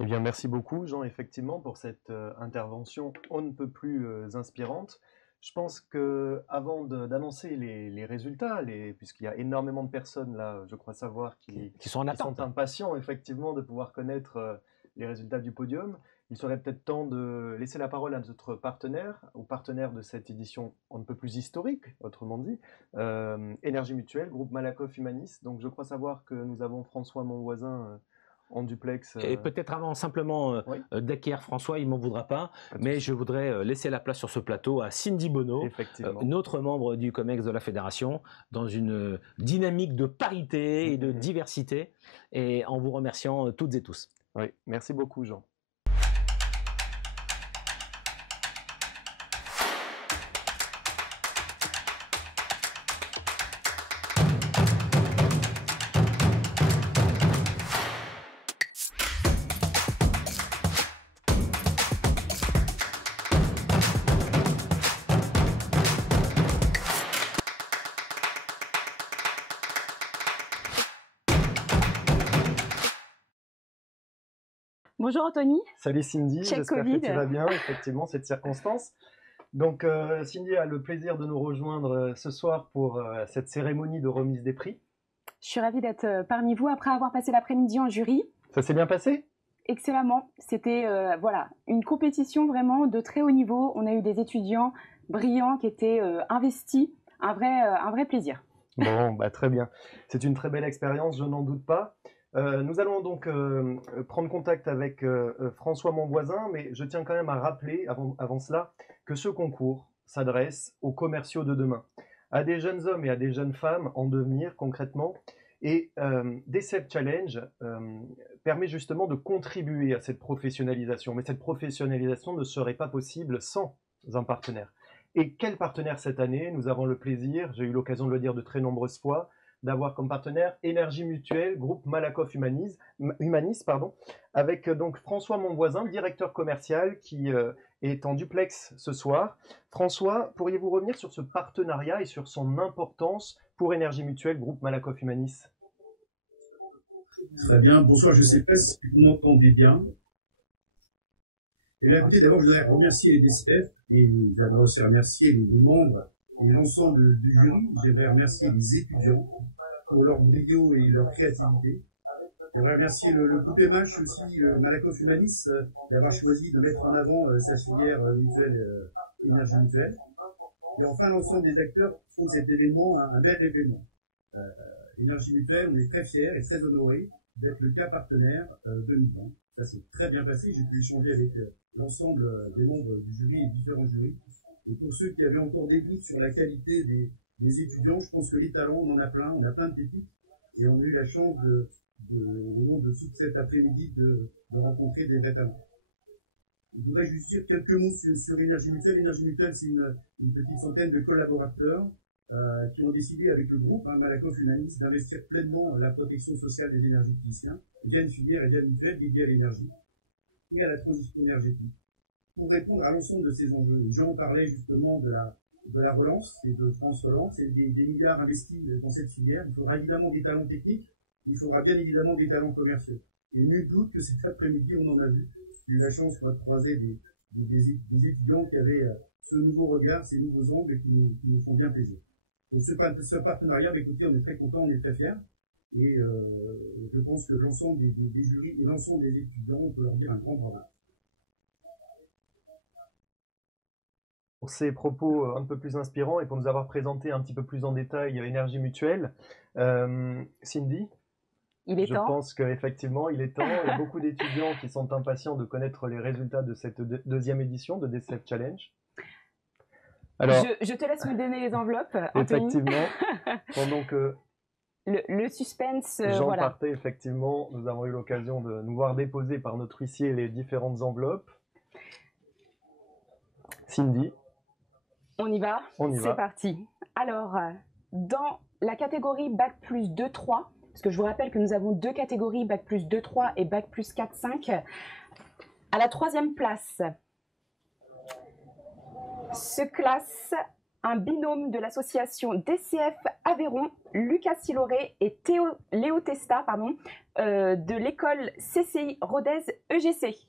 Eh bien, merci beaucoup, Jean, effectivement, pour cette intervention on ne peut plus inspirante. Je pense que avant d'annoncer les résultats, puisqu'il y a énormément de personnes là, je crois savoir, qui sont impatients, effectivement, de pouvoir connaître les résultats du podium, il serait peut-être temps de laisser la parole à notre partenaire, au partenaire de cette édition on ne peut plus historique, autrement dit, Énergie Mutuelle, groupe Malakoff Humanis. Donc, je crois savoir que nous avons François Monvoisin en duplex. Et peut-être avant, simplement, Oui. d'acquérir François, il m'en voudra pas, mais je voudrais laisser la place sur ce plateau à Cindy Bonneau, Effectivement. notre membre du COMEX de la Fédération, dans une dynamique de parité et de diversité, et en vous remerciant toutes et tous. Oui, merci beaucoup, Jean. Bonjour Anthony. Salut Cindy, Check j'espère Covid. que tu vas bien, effectivement, cette circonstance. Donc Cindy a le plaisir de nous rejoindre ce soir pour cette cérémonie de remise des prix. Je suis ravie d'être parmi vous après avoir passé l'après-midi en jury. Ça s'est bien passé? Excellemment. C'était voilà, une compétition vraiment de très haut niveau. On a eu des étudiants brillants qui étaient investis. Un vrai plaisir. Bon, bah, très bien. C'est une très belle expérience, je n'en doute pas. Nous allons donc prendre contact avec François Monvoisin, mais je tiens quand même à rappeler avant cela que ce concours s'adresse aux commerciaux de demain, à des jeunes hommes et à des jeunes femmes en devenir concrètement. Et DCEF Challenge permet justement de contribuer à cette professionnalisation, mais cette professionnalisation ne serait pas possible sans un partenaire. Et quel partenaire cette année? Nous avons le plaisir, j'ai eu l'occasion de le dire de très nombreuses fois, d'avoir comme partenaire Énergie Mutuelle, groupe Malakoff Humanis, avec donc François Monvoisin, directeur commercial, qui est en duplex ce soir. François, pourriez-vous revenir sur ce partenariat et sur son importance pour Énergie Mutuelle, groupe Malakoff Humanis? Très bien, bonsoir, je ne sais pas si vous m'entendez bien. Et bien, écoutez, d'abord, je voudrais remercier les DCF et j'aimerais aussi remercier les membres et l'ensemble du jury. J'aimerais remercier les étudiants pour leur brio et leur créativité. J'aimerais remercier le groupe MH aussi, Malakoff Humanis, d'avoir choisi de mettre en avant sa filière mutuelle, Énergie Mutuelle. Et enfin, l'ensemble des acteurs qui font de cet événement un bel événement. Énergie Mutuelle, on est très fiers et très honorés d'être le cas partenaire 2020. Ça s'est très bien passé. J'ai pu échanger avec l'ensemble des membres du jury et différents jurys. Et pour ceux qui avaient encore des doutes sur la qualité des étudiants, je pense que les talents, on en a plein. On a plein de pépites. Et on a eu la chance au long de tout cet après-midi de rencontrer des vrais talents. Je voudrais juste dire quelques mots sur Énergie Mutuelle. Énergie Mutuelle, c'est une petite centaine de collaborateurs qui ont décidé avec le groupe Malakoff Humanis d'investir pleinement la protection sociale des énergéticiens via une filière et via une mutuelle dédiée à l'énergie et à la transition énergétique pour répondre à l'ensemble de ces enjeux. Jean parlait justement de la relance et de France Relance et des milliards investis dans cette filière. Il faudra évidemment des talents techniques, il faudra bien évidemment des talents commerciaux. Et nul doute que cet après-midi, on en a vu. J'ai eu la chance de croiser des étudiants qui avaient ce nouveau regard, ces nouveaux angles qui nous font bien plaisir. Donc ce partenariat, écoutez, on est très contents, on est très fiers. Et je pense que l'ensemble des jurys et l'ensemble des étudiants, on peut leur dire un grand bravo. Pour ces propos un peu plus inspirants et pour nous avoir présenté un petit peu plus en détail Énergie Mutuelle, Cindy, Je pense qu'effectivement, il est temps. Il y a beaucoup d'étudiants qui sont impatients de connaître les résultats de cette deuxième édition de DCEF Challenge. Alors, je te laisse me donner les enveloppes, Anthony. Effectivement, pendant que le suspense, Jean voilà. partait, effectivement, nous avons eu l'occasion de nous voir déposer par notre huissier les différentes enveloppes. Cindy, On y va. C'est parti. Alors, dans la catégorie Bac plus 2-3, parce que je vous rappelle que nous avons deux catégories, Bac plus 2-3 et Bac plus 4-5, à la troisième place se classe un binôme de l'association DCF Aveyron, Lucas Siloré et Léo Testa, de l'école CCI Rodez EGC.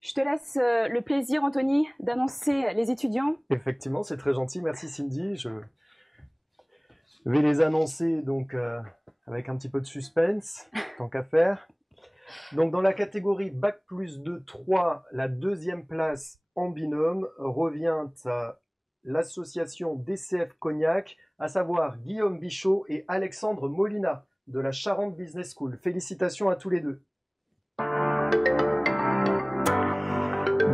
Je te laisse le plaisir, Anthony, d'annoncer les étudiants. Effectivement, c'est très gentil. Merci Cindy. Je vais les annoncer donc avec un petit peu de suspense, tant qu'à faire. Donc dans la catégorie Bac plus 2-3, la deuxième place en binôme revient à l'association DCF Cognac, à savoir Guillaume Bichot et Alexandre Molina de la Charente Business School. Félicitations à tous les deux.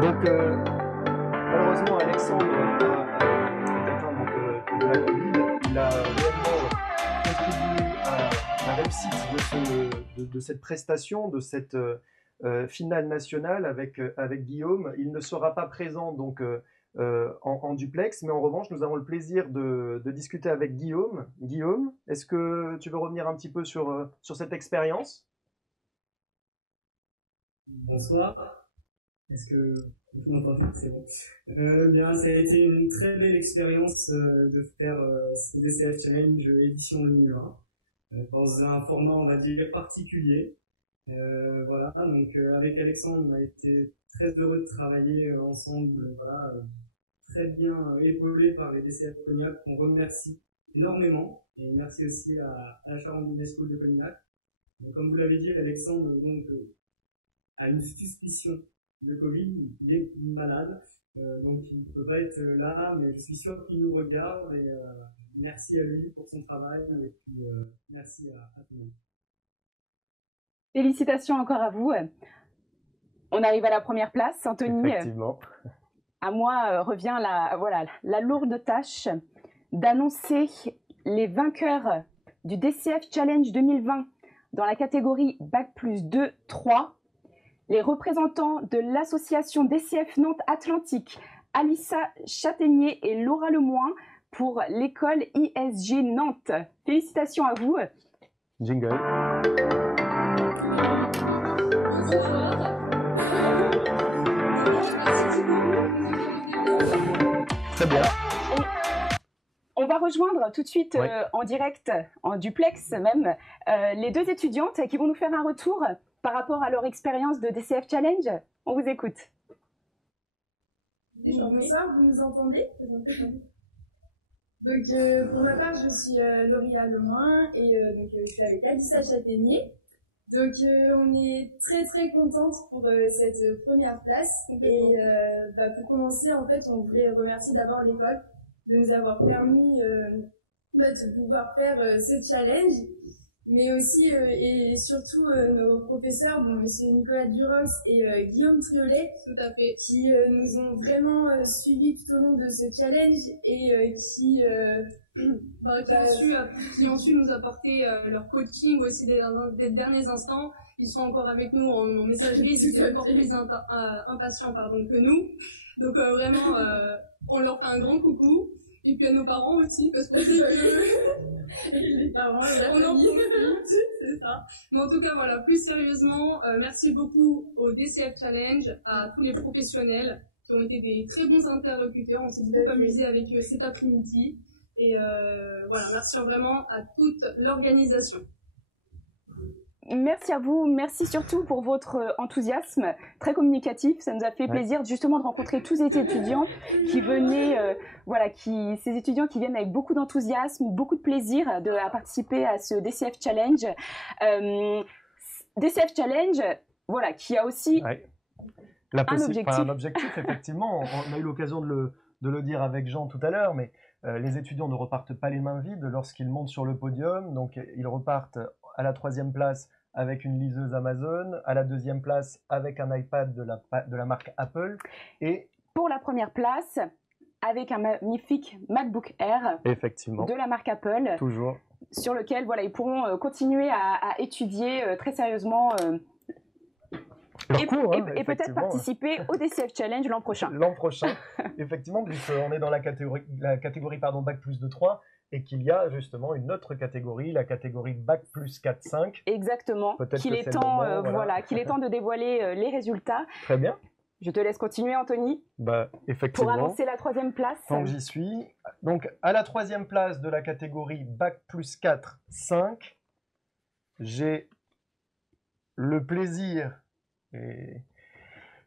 Donc malheureusement Alexandre est atteint de la Covid. Il a réellement contribué à la réussite de cette prestation, de cette finale nationale avec Guillaume. Il ne sera pas présent donc en duplex, mais en revanche, nous avons le plaisir de discuter avec Guillaume. Guillaume, est-ce que tu veux revenir un petit peu sur cette expérience? Bonsoir. Est-ce que vous m'entendez? C'est bon. Bien, ça a été une très belle expérience de faire ce DCF Challenge édition 2020 dans un format, on va dire, particulier. Voilà, donc avec Alexandre, on a été très heureux de travailler ensemble, voilà, très bien épaulé par les DCF Cognac, qu'on remercie énormément, et merci aussi à la Charente Business School de Cognac. Donc, comme vous l'avez dit, Alexandre donc a une suspicion de Covid, il est malade, donc il ne peut pas être là, mais je suis sûr qu'il nous regarde, et merci à lui pour son travail, et puis merci à tout le monde. Félicitations encore à vous. On arrive à la première place, Anthony. Effectivement. À moi revient la lourde tâche d'annoncer les vainqueurs du DCF Challenge 2020 dans la catégorie Bac plus 2-3. Les représentants de l'association DCF Nantes Atlantique, Alissa Châtaignier et Laura Lemoin pour l'école ISG Nantes. Félicitations à vous. Jingle. Très bien. On va rejoindre tout de suite en direct, en duplex même, les deux étudiantes qui vont nous faire un retour par rapport à leur expérience de DCF Challenge. On vous écoute. Bonsoir, vous nous entendez? Donc pour ma part, je suis Lauria Lemoin et donc je suis avec Alissa Châtaignier. Donc on est très très contente pour cette première place. Et pour commencer, en fait, on voulait remercier d'abord l'école de nous avoir permis de pouvoir faire ce challenge, mais aussi et surtout nos professeurs, monsieur Nicolas Durox et Guillaume Triolet, tout à fait, qui nous ont vraiment suivis tout au long de ce challenge et qui ont su nous apporter leur coaching aussi des derniers instants. Ils sont encore avec nous en messagerie, ils sont encore plus impatients que nous. Donc vraiment, on leur fait un grand coucou. Et puis à nos parents aussi, parce qu'on sait que les parents, on en profite, c'est ça. Mais en tout cas, voilà, plus sérieusement, merci beaucoup au DCF Challenge, à tous les professionnels qui ont été des très bons interlocuteurs. On s'est beaucoup amusé avec eux cet après-midi. Et voilà, merci vraiment à toute l'organisation. Merci à vous, merci surtout pour votre enthousiasme très communicatif. Ça nous a fait plaisir justement de rencontrer tous ces étudiants qui venaient, ces étudiants qui viennent avec beaucoup d'enthousiasme, beaucoup de plaisir à participer à ce DCF Challenge. DCF Challenge, voilà, qui a aussi un objectif, effectivement. On a eu l'occasion de le dire avec Jean tout à l'heure, mais les étudiants ne repartent pas les mains vides lorsqu'ils montent sur le podium. Donc ils repartent à la 3e place avec une liseuse Amazon, à la 2e place avec un iPad de la marque Apple, et pour la 1re place avec un magnifique MacBook Air de la marque Apple, toujours, sur lequel ils pourront continuer à étudier très sérieusement et peut-être participer au DCF Challenge l'an prochain. L'an prochain, effectivement, puisqu'on est dans la catégorie Bac plus 2-3, et qu'il y a justement une autre catégorie, la catégorie Bac plus 4-5. Exactement, qu'il est temps de dévoiler les résultats. Très bien. Je te laisse continuer, Anthony, effectivement, pour annoncer la 3e place. Tant que j'y suis. Donc, à la 3e place de la catégorie Bac plus 4-5, j'ai le plaisir, et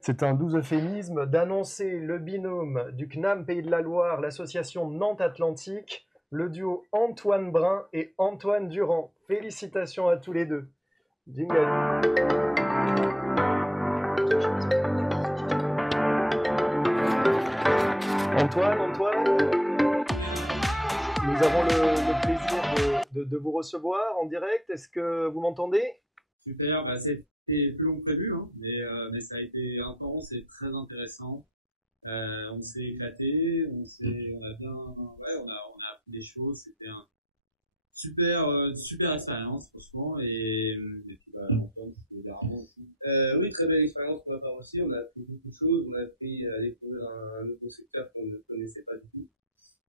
c'est un doux euphémisme, d'annoncer le binôme du CNAM Pays de la Loire, l'association Nantes Atlantique, le duo Antoine Brun et Antoine Durand. Félicitations à tous les deux. Jingle. Antoine, nous avons le plaisir de vous recevoir en direct. Est-ce que vous m'entendez? Super, bah c'était plus long que prévu, hein, mais ça a été intense et très intéressant. On s'est éclaté, on a appris des choses. C'était un super expérience, franchement. Et puis Antoine, c'était dire un mot aussi. Oui, très belle expérience pour ma part aussi. On a appris beaucoup de choses. On a appris à découvrir un nouveau secteur qu'on ne connaissait pas du tout.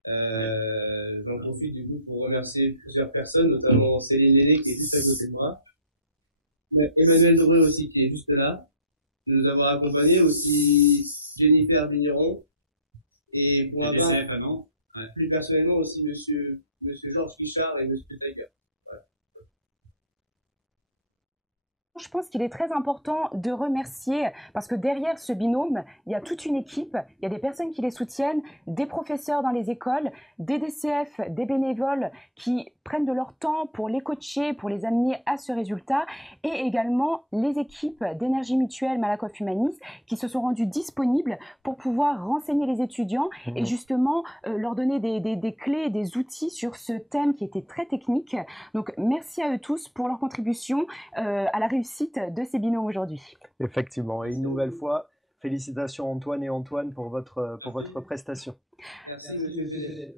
J'en profite du coup pour remercier plusieurs personnes, notamment Céline Lenné qui est juste à côté de moi, Emmanuel Drouet aussi qui est juste là, de nous avoir accompagnés, aussi Jennifer Vigneron, et pour ma part, DCF à Nantes. Ouais. Plus personnellement aussi monsieur Georges Guichard et monsieur Tiger. Voilà. Je pense qu'il est très important de remercier, parce que derrière ce binôme, il y a toute une équipe, il y a des personnes qui les soutiennent, des professeurs dans les écoles, des DCF, des bénévoles qui prennent de leur temps pour les coacher, pour les amener à ce résultat, et également les équipes d'Énergie Mutuelle Malakoff Humanis qui se sont rendues disponibles pour pouvoir renseigner les étudiants et justement leur donner des clés, des outils sur ce thème qui était très technique. Donc merci à eux tous pour leur contribution à la réussite de ces binômes aujourd'hui. Effectivement, et une nouvelle fois, félicitations Antoine et Antoine pour votre prestation. Merci monsieur Gédel.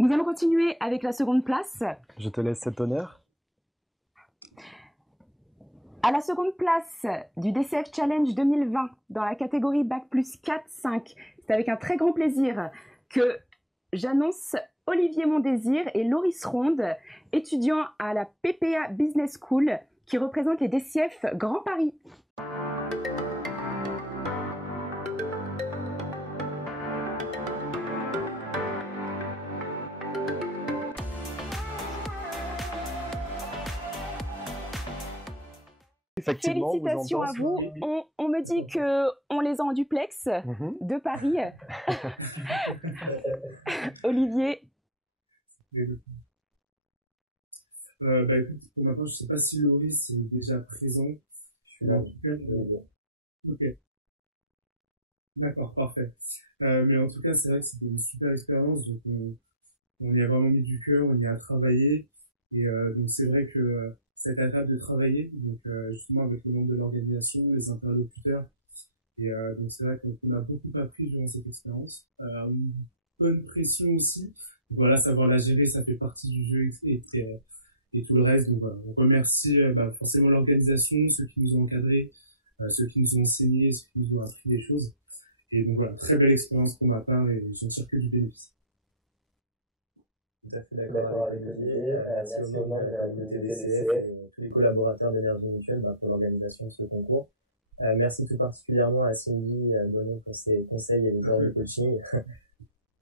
Nous allons continuer avec la seconde place. Je te laisse cet honneur. À la seconde place du DCF Challenge 2020 dans la catégorie Bac plus 4-5, c'est avec un très grand plaisir que j'annonce Olivier Mondésir et Loris Ronde, étudiants à la PPA Business School, qui représentent les DCF Grand Paris. Félicitations à vous. On me dit qu'on les a en duplex de Paris. Olivier. Écoute, pour ma part, je sais pas si Loris est déjà présent. Je suis là. Ok. D'accord, parfait. Mais en tout cas, c'est vrai que c'était une super expérience. Donc, on y a vraiment mis du cœur, on y a travaillé. Et donc, c'est vrai que ça a été agréable de travailler. Donc, justement, avec les membres de l'organisation, les interlocuteurs. Et donc, c'est vrai qu'on a beaucoup appris durant cette expérience. Une bonne pression aussi. Donc, voilà, savoir la gérer, ça fait partie du jeu et tout le reste. Donc, voilà, on remercie forcément l'organisation, ceux qui nous ont encadrés, ceux qui nous ont enseigné, ceux qui nous ont appris des choses. Et donc voilà, très belle expérience pour ma part et j'en tire que du bénéfice. Tout à fait d'accord avec Olivier. Merci aux membres de TDCF et tous les collaborateurs d'Énergie Mutuelle pour l'organisation de ce concours. Merci tout particulièrement à Cindy Bonneau pour ses conseils et les heures de coaching.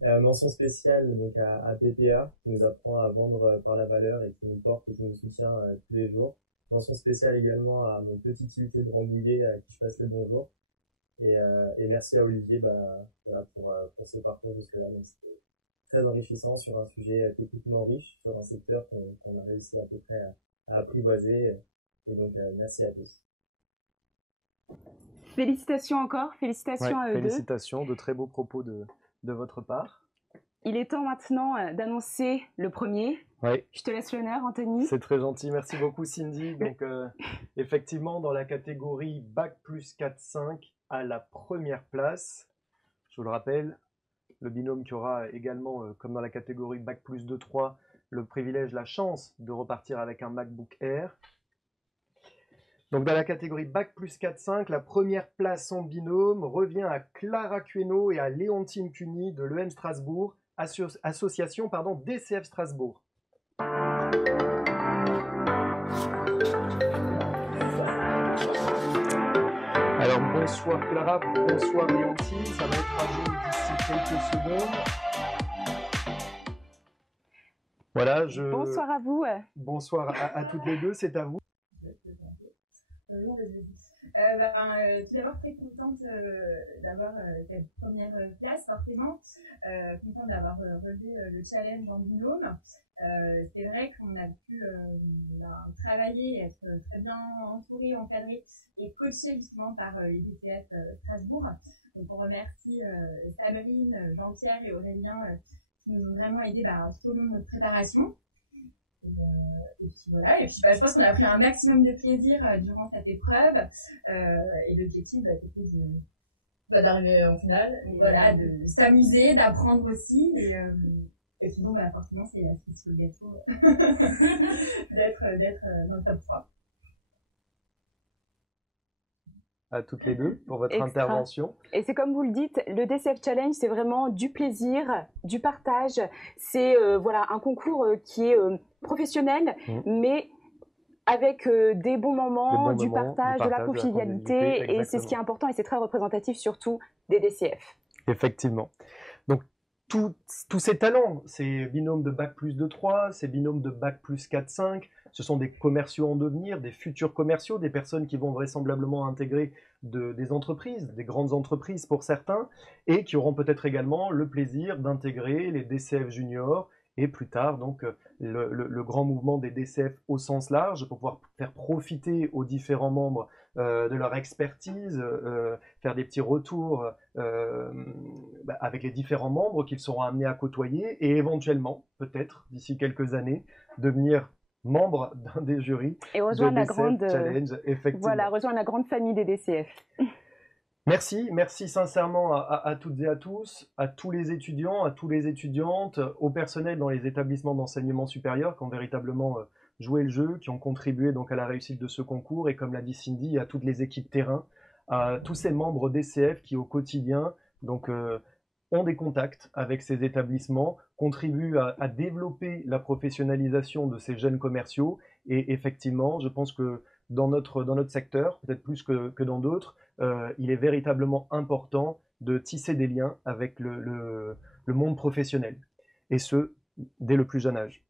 Mention spéciale donc à PPA qui nous apprend à vendre par la valeur et qui nous porte et qui nous soutient tous les jours. Mention spéciale également à mon petit UT de Rambouillet à qui je passe le bonjour. Et merci à Olivier pour ce parcours jusque-là. Donc c'était très enrichissant sur un sujet techniquement riche, sur un secteur qu'on a réussi à peu près à apprivoiser. Et donc merci à tous. Félicitations encore, félicitations à eux deux. Félicitations, de très beaux propos de votre part. Il est temps maintenant d'annoncer le premier. Oui. Je te laisse l'honneur, Anthony. C'est très gentil, merci beaucoup Cindy. Donc effectivement, dans la catégorie Bac plus 4-5, à la première place, je vous le rappelle, le binôme qui aura également, comme dans la catégorie Bac plus 2-3, le privilège, la chance de repartir avec un MacBook Air. Donc dans la catégorie Bac plus 4-5, la première place en binôme revient à Clara Cueno et à Léontine Cuny de l'EM Strasbourg, association DCF Strasbourg. Alors bonsoir Clara, bonsoir Léontine, ça va être à vous d'ici quelques secondes. Voilà, Bonsoir à vous. Bonsoir à toutes les deux, c'est à vous. Tout d'abord très contente d'avoir cette première place, forcément. Contente d'avoir relevé le challenge en binôme. C'est vrai qu'on a pu travailler, être très bien entouré, encadré et coaché justement par les DCF Strasbourg. Donc on remercie Sabrine, Jean-Pierre et Aurélien qui nous ont vraiment aidés tout au long de notre préparation. Et puis voilà, et puis je pense qu'on a pris un maximum de plaisir durant cette épreuve et l'objectif c'était d'arriver en finale, voilà, de s'amuser, d'apprendre aussi et puis bon forcément c'est la cerise sur le gâteau d'être dans le top 3. À toutes les deux pour votre intervention. Et c'est comme vous le dites, le DCF Challenge, c'est vraiment du plaisir, du partage. C'est voilà, un concours qui est professionnel, mais avec des bons moments, du partage, de la convivialité. Et c'est ce qui est important et c'est très représentatif surtout des DCF. Effectivement. Donc, tous ces talents, ces binômes de Bac plus 2-3, ces binômes de Bac plus 4-5, ce sont des commerciaux en devenir, des futurs commerciaux, des personnes qui vont vraisemblablement intégrer des entreprises, des grandes entreprises pour certains, et qui auront peut-être également le plaisir d'intégrer les DCF juniors et plus tard donc le grand mouvement des DCF au sens large pour pouvoir faire profiter aux différents membres de leur expertise, faire des petits retours avec les différents membres qu'ils seront amenés à côtoyer et éventuellement, peut-être d'ici quelques années, devenir membre d'un des jurys et rejoindre de DCF Challenge, effectivement. Voilà, rejoindre la grande famille des DCF. Merci sincèrement à toutes et à tous, à tous les étudiants, à toutes les étudiantes, au personnel dans les établissements d'enseignement supérieur qui ont véritablement joué le jeu, qui ont contribué donc à la réussite de ce concours, et comme l'a dit Cindy, à toutes les équipes terrain, à tous ces membres DCF qui au quotidien donc ont des contacts avec ces établissements, contribuent à développer la professionnalisation de ces jeunes commerciaux. Et effectivement, je pense que dans notre secteur, peut-être plus que dans d'autres, il est véritablement important de tisser des liens avec le monde professionnel, et ce, dès le plus jeune âge.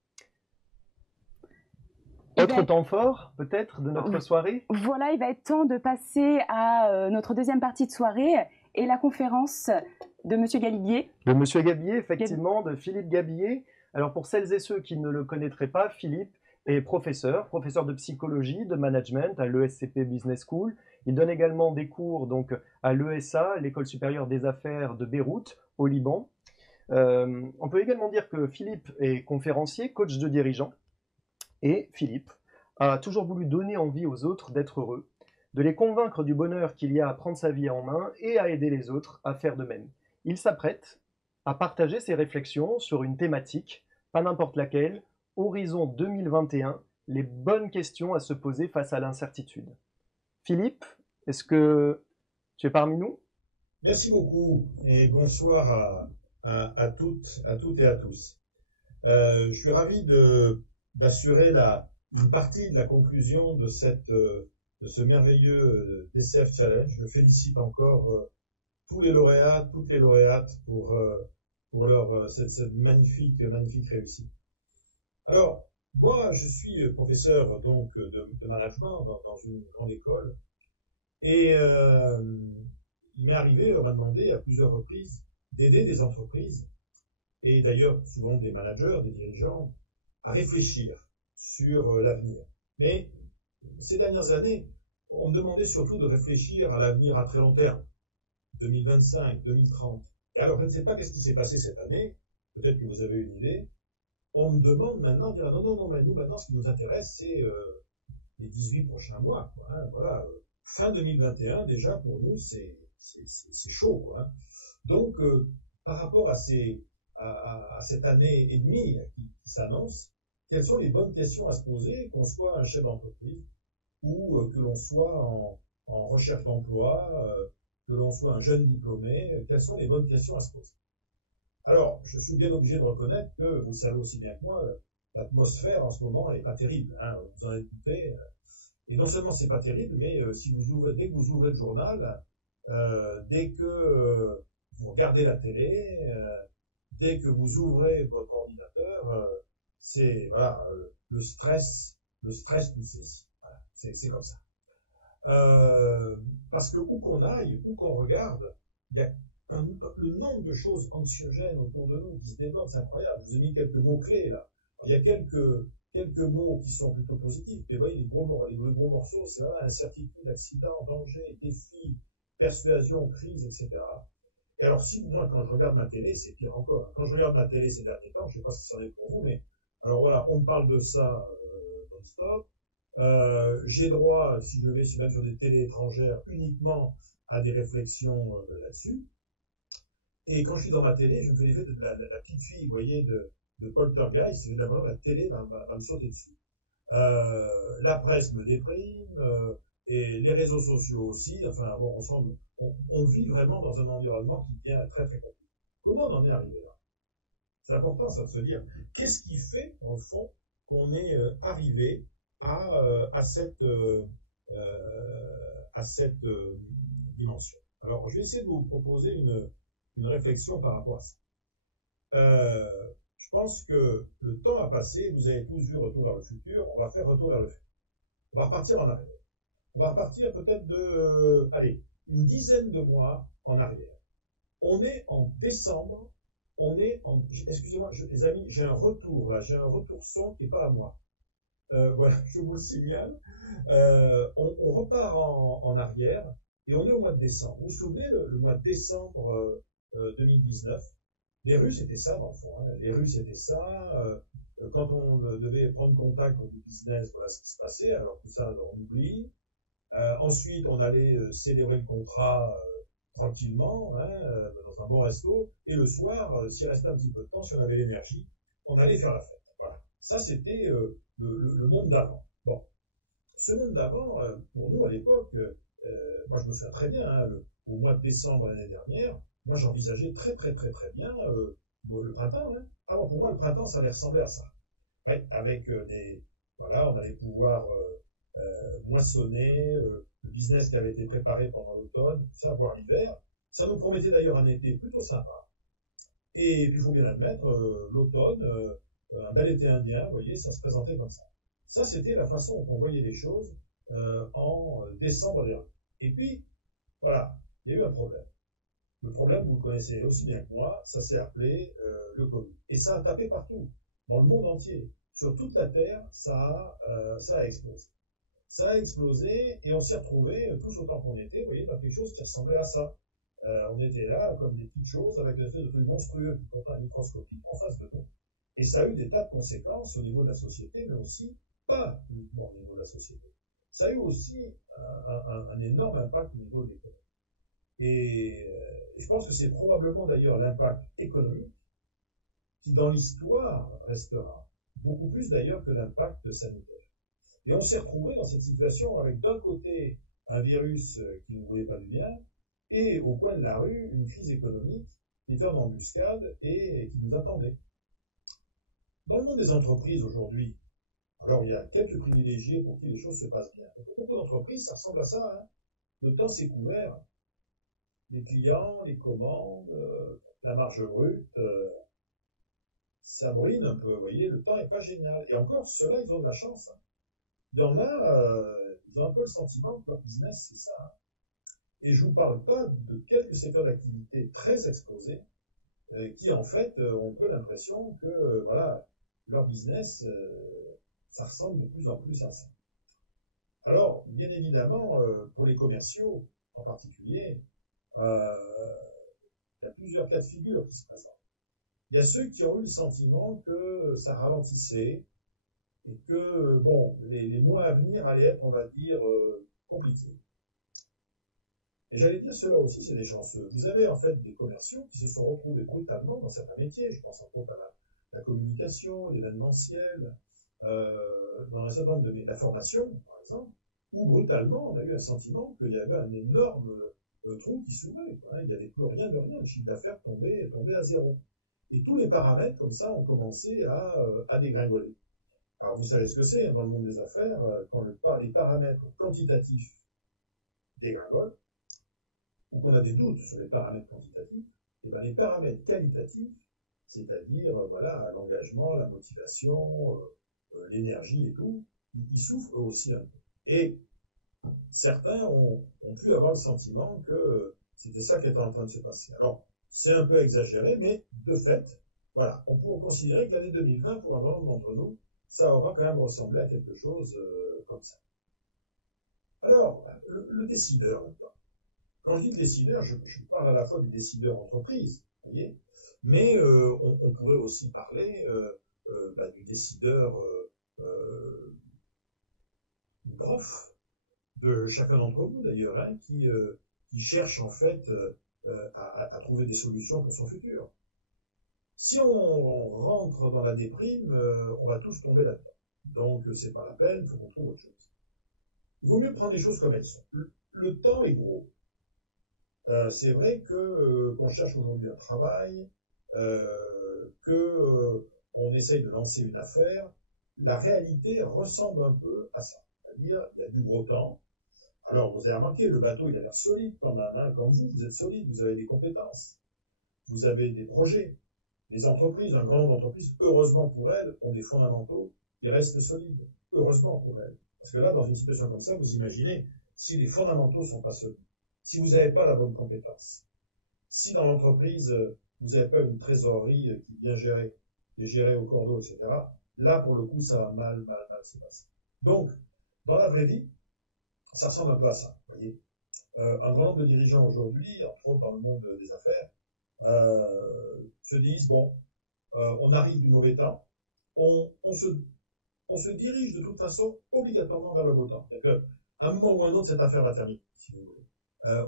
Autre temps fort, peut-être, de notre soirée? Voilà, il va être temps de passer à notre deuxième partie de soirée et la conférence de Monsieur Gabillier. De Monsieur Gabillier, effectivement, de Philippe Gabillier. Alors, pour celles et ceux qui ne le connaîtraient pas, Philippe est professeur de psychologie, de management à l'ESCP Business School. Il donne également des cours donc, à l'ESA, l'École supérieure des affaires de Beyrouth, au Liban. On peut également dire que Philippe est conférencier, coach de dirigeants. Et Philippe a toujours voulu donner envie aux autres d'être heureux, de les convaincre du bonheur qu'il y a à prendre sa vie en main et à aider les autres à faire de même. Il s'apprête à partager ses réflexions sur une thématique, pas n'importe laquelle, Horizon 2021, les bonnes questions à se poser face à l'incertitude. Philippe, est-ce que tu es parmi nous? Merci beaucoup et bonsoir à toutes et à tous. Je suis ravi d'assurer une partie de la conclusion de ce merveilleux DCF Challenge. Je félicite encore tous les lauréats, toutes les lauréates pour cette magnifique réussite. Alors, moi, je suis professeur donc de management dans une grande école, et il m'est arrivé, on m'a demandé à plusieurs reprises d'aider des entreprises, et d'ailleurs souvent des managers, des dirigeants, à réfléchir sur l'avenir. Mais ces dernières années, on me demandait surtout de réfléchir à l'avenir à très long terme, 2025, 2030. Et alors, je ne sais pas qu'est-ce qui s'est passé cette année, peut-être que vous avez une idée. On me demande maintenant de dire non, mais nous maintenant, ce qui nous intéresse, c'est les 18 prochains mois, quoi, hein, voilà. Fin 2021, déjà, pour nous, c'est chaud, quoi, hein. Donc, par rapport à cette année et demie qui s'annonce, quelles sont les bonnes questions à se poser, qu'on soit un chef d'entreprise ou que l'on soit en recherche d'emploi, que l'on soit un jeune diplômé, quelles sont les bonnes questions à se poser? Alors, je suis bien obligé de reconnaître que, vous le savez aussi bien que moi, l'atmosphère en ce moment est pas terrible, hein, vous en êtes douté. Et non seulement c'est pas terrible, mais dès que vous ouvrez le journal, dès que vous regardez la télé, dès que vous ouvrez votre ordinateur, c'est voilà, le stress nous saisit. Voilà, c'est comme ça. Parce que où qu'on aille, où qu'on regarde, il y a le nombre de choses anxiogènes autour de nous qui se développent, c'est incroyable. Je vous ai mis quelques mots clés là. Alors, il y a quelques mots qui sont plutôt positifs. Mais vous voyez, les gros morceaux, c'est là, incertitude, accident, danger, défi, persuasion, crise, etc. Et alors, si moi, quand je regarde ma télé, c'est pire encore. Quand je regarde ma télé ces derniers temps, je sais pas si ça en est pour vous, mais alors voilà, on me parle de ça non-stop. J'ai droit, si je vais même sur des télés étrangères, uniquement à des réflexions là-dessus. Et quand je suis dans ma télé, je me fais l'effet de la petite fille, vous voyez, de Poltergeist, c'est la télé va me sauter dessus. La presse me déprime, et les réseaux sociaux aussi, enfin bon, on vit vraiment dans un environnement qui devient très très compliqué. Comment on en est arrivé là? C'est important ça de se dire, qu'est-ce qui fait, en fond, qu'on est arrivé à cette dimension? Alors, je vais essayer de vous proposer une réflexion par rapport à ça. Je pense que le temps a passé, vous avez tous vu Retour vers le futur, on va faire Retour vers le futur. On va repartir en arrière. On va repartir peut-être allez, une dizaine de mois en arrière. On est en décembre, excusez-moi, les amis, j'ai un retour là, j'ai un retour son qui n'est pas à moi. Voilà, je vous le signale. On repart en arrière et on est au mois de décembre. Vous vous souvenez, le mois de décembre 2019, les rues c'était ça dans le fond. Hein. Les rues c'était ça. Quand on devait prendre contact pour du business, voilà ce qui se passait. Alors tout ça, on oublie. Ensuite, on allait célébrer le contrat tranquillement, hein, dans un bon resto. Et le soir, s'il restait un petit peu de temps, si on avait l'énergie, on allait faire la fête. Voilà. Ça, c'était le monde d'avant. Bon, ce monde d'avant, pour nous à l'époque, moi je me souviens très bien, hein, au mois de décembre l'année dernière, moi j'envisageais très bien le printemps. Hein. Alors pour moi, le printemps, ça allait ressembler à ça. Ouais, avec voilà, on allait pouvoir moissonner, le business qui avait été préparé pendant l'automne, tout ça, voire l'hiver. Ça nous promettait d'ailleurs un été plutôt sympa. Et puis il faut bien admettre, l'automne, un bel été indien, vous voyez, ça se présentait comme ça. Ça, c'était la façon dont on voyait les choses en décembre dernier. Et puis, voilà, il y a eu un problème. Le problème, vous le connaissez aussi bien que moi, ça s'est appelé le Covid. Et ça a tapé partout, dans le monde entier. Sur toute la Terre, ça a explosé. Ça a explosé et on s'est retrouvés, tous autant qu'on était, vous voyez, dans quelque chose qui ressemblait à ça. On était là comme des petites choses avec une espèce de truc monstrueux qui comptait un microscopique en face de nous. Et ça a eu des tas de conséquences au niveau de la société, mais aussi pas uniquement au niveau de la société. Ça a eu aussi un énorme impact au niveau de l'économie. Et je pense que c'est probablement d'ailleurs l'impact économique qui, dans l'histoire, restera. Beaucoup plus d'ailleurs que l'impact sanitaire. Et on s'est retrouvé dans cette situation avec d'un côté un virus qui ne voulait pas du bien, et au coin de la rue, une crise économique qui était en embuscade et qui nous attendait. Dans le monde des entreprises aujourd'hui, alors il y a quelques privilégiés pour qui les choses se passent bien. Pour beaucoup d'entreprises, ça ressemble à ça. Hein. Le temps s'est couvert. Les clients, les commandes, la marge brute, ça brûle un peu, vous voyez, le temps n'est pas génial. Et encore, ceux-là, ils ont de la chance. Hein. Il y en a, ils ont un peu le sentiment que leur business, c'est ça. Hein. Et je vous parle pas de quelques secteurs d'activité très exposés, qui en fait ont un peu l'impression que, voilà, leur business, ça ressemble de plus en plus à ça. Alors, bien évidemment, pour les commerciaux en particulier, il y a plusieurs cas de figure qui se présentent. Il y a ceux qui ont eu le sentiment que ça ralentissait et que, bon, les mois à venir allaient être, on va dire, compliqués. Et j'allais dire, ceux-là aussi, c'est des chanceux. Vous avez en fait des commerciaux qui se sont retrouvés brutalement dans certains métiers, je pense entre autres à la communication, l'événementiel, dans un certain nombre de la formation, par exemple, où brutalement on a eu un sentiment qu'il y avait un énorme trou qui s'ouvrait. Hein. Il n'y avait plus rien de rien, le chiffre d'affaires tombait à zéro. Et tous les paramètres, comme ça, ont commencé à dégringoler. Alors vous savez ce que c'est, hein, dans le monde des affaires, quand les paramètres quantitatifs dégringolent, ou qu'on a des doutes sur les paramètres quantitatifs, et bien les paramètres qualitatifs, c'est-à-dire voilà, l'engagement, la motivation, l'énergie et tout, ils souffrent aussi un peu. Et certains ont pu avoir le sentiment que c'était ça qui était en train de se passer. Alors, c'est un peu exagéré, mais de fait, voilà, on peut considérer que l'année 2020, pour un grand nombre d'entre nous, ça aura quand même ressemblé à quelque chose comme ça. Alors, le décideur, Quand je dis décideur, je parle à la fois du décideur entreprise, vous voyez, mais on pourrait aussi parler du décideur prof de chacun d'entre vous d'ailleurs, hein, qui cherche en fait à trouver des solutions pour son futur. Si on rentre dans la déprime, on va tous tomber là-dedans. Donc c'est pas la peine, il faut qu'on trouve autre chose. Il vaut mieux prendre les choses comme elles sont. Le temps est gros. C'est vrai que qu'on cherche aujourd'hui un travail, on essaye de lancer une affaire, la réalité ressemble un peu à ça. C'est-à-dire, il y a du gros temps. Alors, vous avez remarqué, le bateau, il a l'air solide quand même, hein, comme vous êtes solide, vous avez des compétences, vous avez des projets. Les entreprises, un grand nombre d'entreprises, heureusement pour elles, ont des fondamentaux qui restent solides. Heureusement pour elles. Parce que là, dans une situation comme ça, vous imaginez, si les fondamentaux sont pas solides, si vous n'avez pas la bonne compétence, si dans l'entreprise, vous n'avez pas une trésorerie qui est bien gérée, qui est gérée au cordeau, etc., là, pour le coup, ça va mal se passer. Donc, dans la vraie vie, ça ressemble un peu à ça, vous voyez. Un grand nombre de dirigeants aujourd'hui, entre autres dans le monde des affaires, se disent, bon, on arrive du mauvais temps, on se dirige de toute façon obligatoirement vers le beau temps. C'est-à-dire qu'à un moment ou à un autre, cette affaire va terminer, si vous voulez.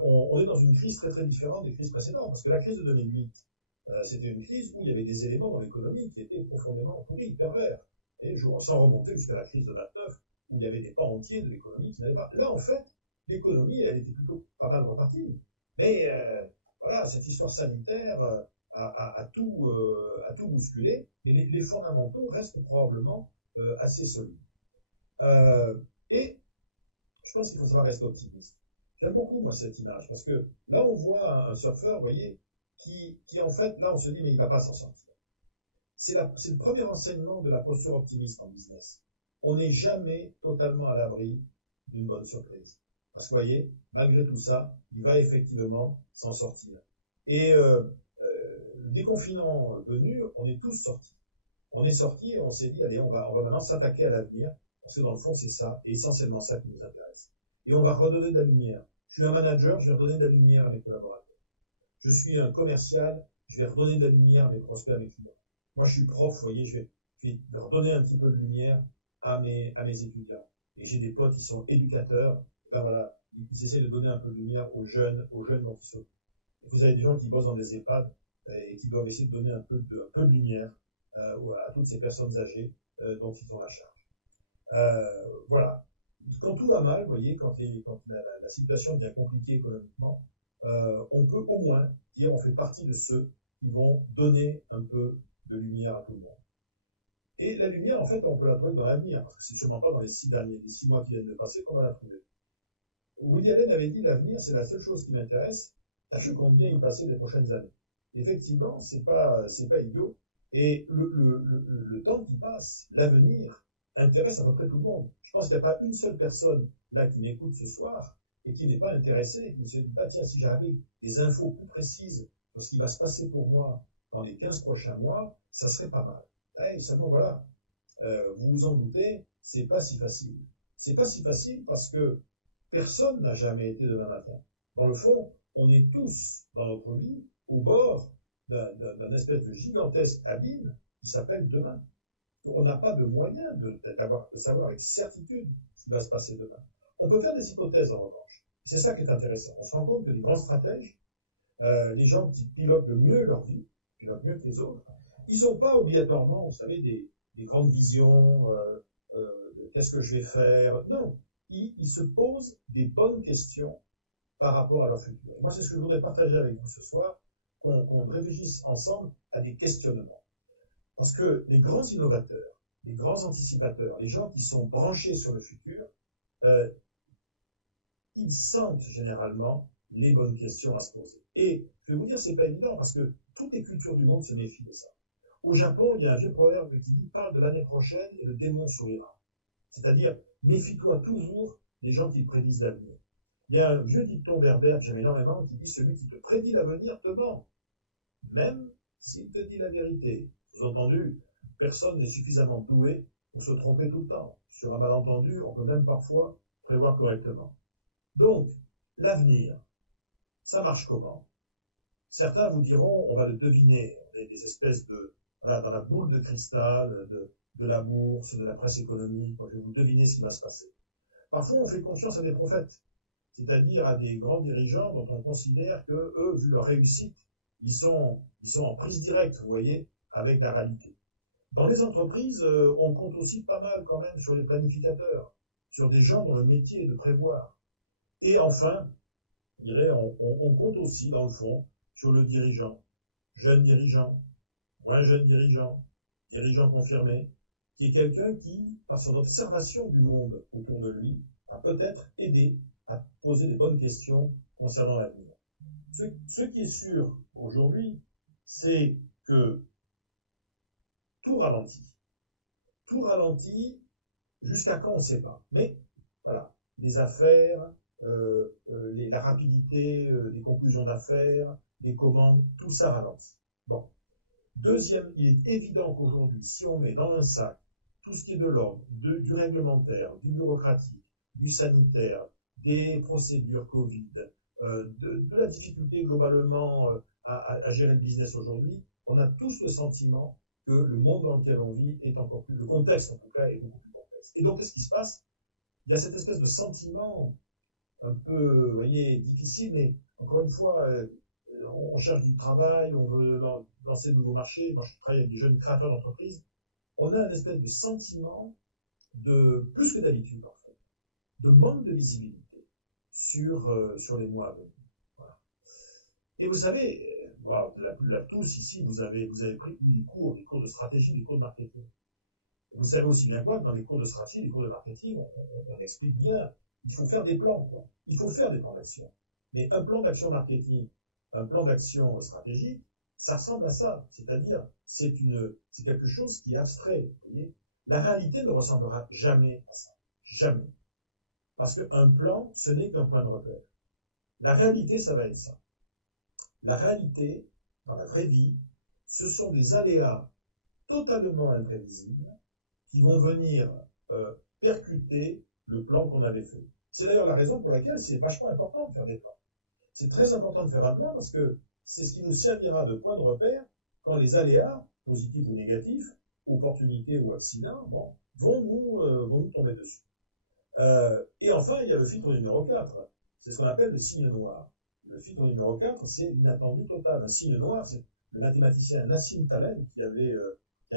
On est dans une crise très très différente des crises précédentes, parce que la crise de 2008, c'était une crise où il y avait des éléments dans l'économie qui étaient profondément pourris, pervers, et sans remonter jusqu'à la crise de 29, où il y avait des pans entiers de l'économie qui n'avaient pas. Là, en fait, l'économie, elle était plutôt pas mal repartie. Mais voilà, cette histoire sanitaire a tout bousculé, et les fondamentaux restent probablement assez solides. Et je pense qu'il faut savoir rester optimiste. J'aime beaucoup, moi, cette image, parce que là, on voit un surfeur, vous voyez, qui en fait, là, on se dit, mais il va pas s'en sortir. C'est le premier enseignement de la posture optimiste en business. On n'est jamais totalement à l'abri d'une bonne surprise. Parce que, vous voyez, malgré tout ça, il va effectivement s'en sortir. Et le déconfinement venu, on est tous sortis. On est sortis et on s'est dit, allez, on va maintenant s'attaquer à l'avenir, parce que dans le fond, c'est ça, et essentiellement ça qui nous intéresse. Et on va redonner de la lumière. Je suis un manager, je vais redonner de la lumière à mes collaborateurs. Je suis un commercial, je vais redonner de la lumière à mes prospects, à mes clients. Moi, je suis prof, vous voyez, je vais redonner un petit peu de lumière à mes étudiants. Et j'ai des potes qui sont éducateurs, ben voilà, ils essaient de donner un peu de lumière aux jeunes dont ils s'occupent. Vous avez des gens qui bossent dans des EHPAD et qui doivent essayer de donner un peu de lumière à toutes ces personnes âgées dont ils ont la charge. Voilà. Quand tout va mal, vous voyez, quand la situation devient compliquée économiquement, on peut au moins dire on fait partie de ceux qui vont donner un peu de lumière à tout le monde. Et la lumière, en fait, on peut la trouver dans l'avenir, parce que c'est sûrement pas dans les 6 mois qui viennent de passer qu'on va la trouver. Woody Allen avait dit l'avenir, c'est la seule chose qui m'intéresse, je compte bien y passer les prochaines années. Effectivement, c'est pas idiot, et le temps qui passe, l'avenir, intéresse à peu près tout le monde. Je pense qu'il n'y a pas une seule personne là qui m'écoute ce soir et qui n'est pas intéressée, qui ne se dit pas, tiens, si j'avais des infos plus précises sur ce qui va se passer pour moi dans les 15 prochains mois, ça serait pas mal. Et seulement voilà, vous vous en doutez, c'est pas si facile. C'est pas si facile parce que personne n'a jamais été demain matin. Dans le fond, on est tous, dans notre vie, au bord d'un espèce de gigantesque abîme qui s'appelle demain. On n'a pas de moyen de savoir avec certitude ce qui va se passer demain. On peut faire des hypothèses en revanche. C'est ça qui est intéressant. On se rend compte que les grands stratèges, les gens qui pilotent le mieux leur vie, pilotent mieux que les autres, ils n'ont pas obligatoirement, vous savez, des grandes visions, qu'est-ce que je vais faire. Non, ils se posent des bonnes questions par rapport à leur futur. Et moi, c'est ce que je voudrais partager avec vous ce soir, qu'on réfléchisse ensemble à des questionnements. Parce que les grands innovateurs, les grands anticipateurs, les gens qui sont branchés sur le futur, ils sentent généralement les bonnes questions à se poser. Et je vais vous dire, c'est pas évident, parce que toutes les cultures du monde se méfient de ça. Au Japon, il y a un vieux proverbe qui dit « Parle de l'année prochaine et le démon sourira ». C'est-à-dire, méfie-toi toujours des gens qui te prédisent l'avenir. Il y a un vieux dicton berbère que j'aime énormément qui dit « Celui qui te prédit l'avenir te ment, même s'il te dit la vérité ». Sous-entendu, personne n'est suffisamment doué pour se tromper tout le temps. Sur un malentendu, on peut même parfois prévoir correctement. Donc, l'avenir. Ça marche comment? Certains vous diront, on va le deviner, on est des espèces de, voilà, dans la boule de cristal de la bourse, de la presse économique, je vais vous deviner ce qui va se passer. Parfois, on fait confiance à des prophètes, c'est-à-dire à des grands dirigeants dont on considère que, eux, vu leur réussite, ils sont en prise directe, vous voyez, avec la réalité. Dans les entreprises, on compte aussi pas mal quand même sur les planificateurs, sur des gens dont le métier est de prévoir. Et enfin, je dirais, on compte aussi, dans le fond, sur le dirigeant, jeune dirigeant, moins jeune dirigeant, dirigeant confirmé, qui est quelqu'un qui, par son observation du monde autour de lui, a peut-être aidé à poser les bonnes questions concernant l'avenir. Ce qui est sûr aujourd'hui, c'est que tout ralentit. Tout ralentit, jusqu'à quand on ne sait pas. Mais, voilà, les affaires, la rapidité des conclusions d'affaires, des commandes, tout ça ralentit. Bon. Deuxième, il est évident qu'aujourd'hui, si on met dans un sac tout ce qui est de l'ordre, du réglementaire, du bureaucratique, du sanitaire, des procédures Covid, de la difficulté globalement à gérer le business aujourd'hui, on a tous le sentiment que le monde dans lequel on vit est encore plus, le contexte en tout cas, est beaucoup plus complexe. Et donc, qu'est-ce qui se passe? Il y a cette espèce de sentiment un peu, vous voyez, difficile, mais encore une fois, on cherche du travail, on veut lancer de nouveaux marchés. Moi, je travaille avec des jeunes créateurs d'entreprises. On a une espèce de sentiment de, plus que d'habitude, en fait, de manque de visibilité sur les mois à venir. Voilà. Et vous savez, voilà, tous ici, vous avez pris des cours de stratégie, des cours de marketing. Vous savez aussi bien quoi que dans les cours de stratégie, les cours de marketing, on explique bien, il faut faire des plans, quoi. Il faut faire des plans d'action. Mais un plan d'action marketing, un plan d'action stratégique, ça ressemble à ça. C'est-à-dire, c'est quelque chose qui est abstrait, vous voyez. La réalité ne ressemblera jamais à ça. Jamais. Parce qu'un plan, ce n'est qu'un point de repère. La réalité, ça va être ça. La réalité, dans la vraie vie, ce sont des aléas totalement imprévisibles qui vont venir percuter le plan qu'on avait fait. C'est d'ailleurs la raison pour laquelle c'est vachement important de faire des plans. C'est très important de faire un plan parce que c'est ce qui nous servira de point de repère quand les aléas, positifs ou négatifs, opportunités ou accidents, bon, vont nous tomber dessus. Et enfin, il y a le filtre numéro 4. C'est ce qu'on appelle le signe noir. Le filtre numéro 4, c'est l'inattendu total. Un signe noir, c'est le mathématicien Nassim Taleb qui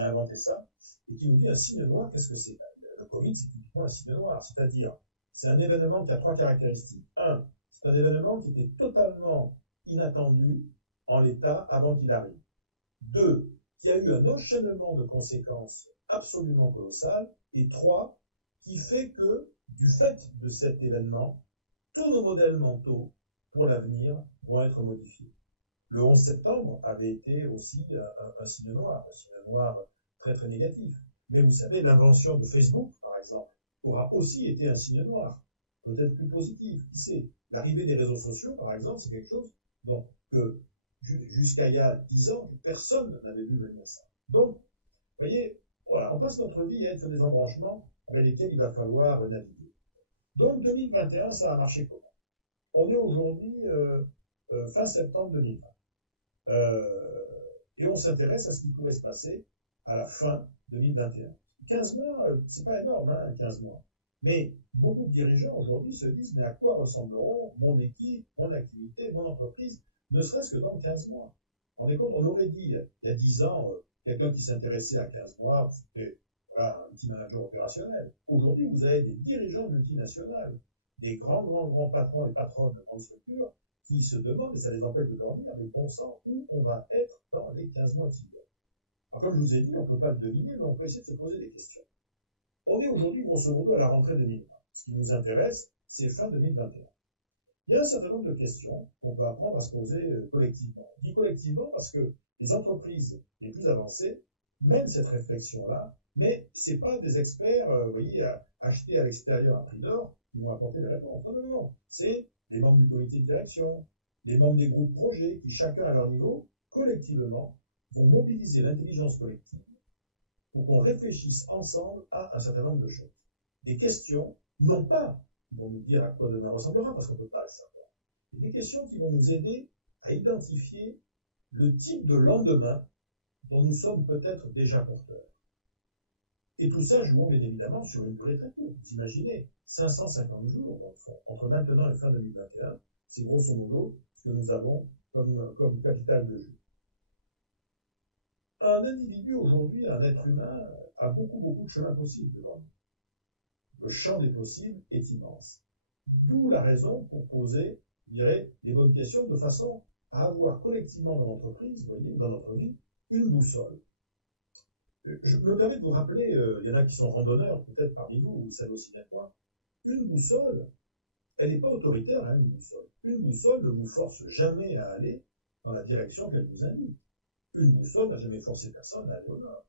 a inventé ça, et qui nous dit un signe noir, qu'est-ce que c'est? Le Covid, c'est typiquement un signe noir, c'est-à-dire, c'est un événement qui a trois caractéristiques. Un, c'est un événement qui était totalement inattendu en l'état avant qu'il arrive. Deux, qui a eu un enchaînement de conséquences absolument colossales. Et trois, qui fait que, du fait de cet événement, tous nos modèles mentaux pour l'avenir vont être modifiés. Le 11 septembre avait été aussi un signe noir très très négatif. Mais vous savez, l'invention de Facebook, par exemple, aura aussi été un signe noir, peut-être plus positif, qui sait. L'arrivée des réseaux sociaux, par exemple, c'est quelque chose dont jusqu'à il y a 10 ans, personne n'avait vu venir ça. Donc, vous voyez, voilà, on passe notre vie à être sur des embranchements avec lesquels il va falloir naviguer. Donc, 2021, ça a marché comment? On est aujourd'hui fin septembre 2020. Et on s'intéresse à ce qui pourrait se passer à la fin 2021. 15 mois, c'est pas énorme, hein, 15 mois. Mais beaucoup de dirigeants aujourd'hui se disent, mais à quoi ressembleront mon équipe, mon activité, mon entreprise, ne serait-ce que dans 15 mois? On est compte, on aurait dit, il y a 10 ans, quelqu'un qui s'intéressait à 15 mois, c'était voilà, un petit manager opérationnel. Aujourd'hui, vous avez des dirigeants multinationales, des grands patrons et patronnes de grandes structures qui se demandent, et ça les empêche de dormir, mais bon sang, où on va être dans les 15 mois qui viennent. Alors, comme je vous ai dit, on ne peut pas le deviner, mais on peut essayer de se poser des questions. On est aujourd'hui, grosso modo, à la rentrée 2020. Ce qui nous intéresse, c'est fin 2021. Il y a un certain nombre de questions qu'on peut apprendre à se poser collectivement. Je dis collectivement parce que les entreprises les plus avancées mènent cette réflexion-là, mais c'est pas des experts, vous voyez, achetés à l'extérieur à prix d'or, qui vont apporter les réponses. Non. C'est les membres du comité de direction, les membres des groupes projets, qui chacun à leur niveau, collectivement, vont mobiliser l'intelligence collective pour qu'on réfléchisse ensemble à un certain nombre de choses. Des questions, non pas, ils vont nous dire à quoi demain ressemblera, parce qu'on ne peut pas le savoir, des questions qui vont nous aider à identifier le type de lendemain dont nous sommes peut-être déjà porteurs. Et tout ça jouant bien évidemment sur une durée très courte. Vous imaginez, 550 jours, dans le fond, entre maintenant et fin 2021, c'est grosso modo ce que nous avons comme capital de jeu. Un individu aujourd'hui, un être humain, a beaucoup de chemins possibles devant nous. Le champ des possibles est immense. D'où la raison pour poser, je dirais, les bonnes questions de façon à avoir collectivement dans l'entreprise, vous voyez, dans notre vie, une boussole. Je me permets de vous rappeler, il y en a qui sont randonneurs, peut-être parmi vous, vous savez aussi bien que moi, une boussole, elle n'est pas autoritaire, hein, une boussole. Une boussole ne vous force jamais à aller dans la direction qu'elle vous indique. Une boussole n'a jamais forcé personne à aller au nord.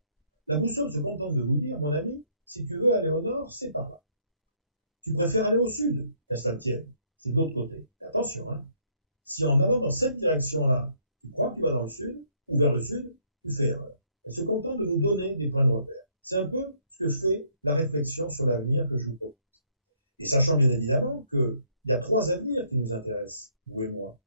La boussole se contente de vous dire, mon ami, si tu veux aller au nord, c'est par là. Tu préfères aller au sud, laisse la tienne, c'est de l'autre côté. Mais attention, hein, si en allant dans cette direction-là, tu crois que tu vas dans le sud, ou vers le sud, tu fais erreur. Elle se contente de nous donner des points de repère. C'est un peu ce que fait la réflexion sur l'avenir que je vous propose. Et sachant bien évidemment qu'il y a 3 avenirs qui nous intéressent, vous et moi.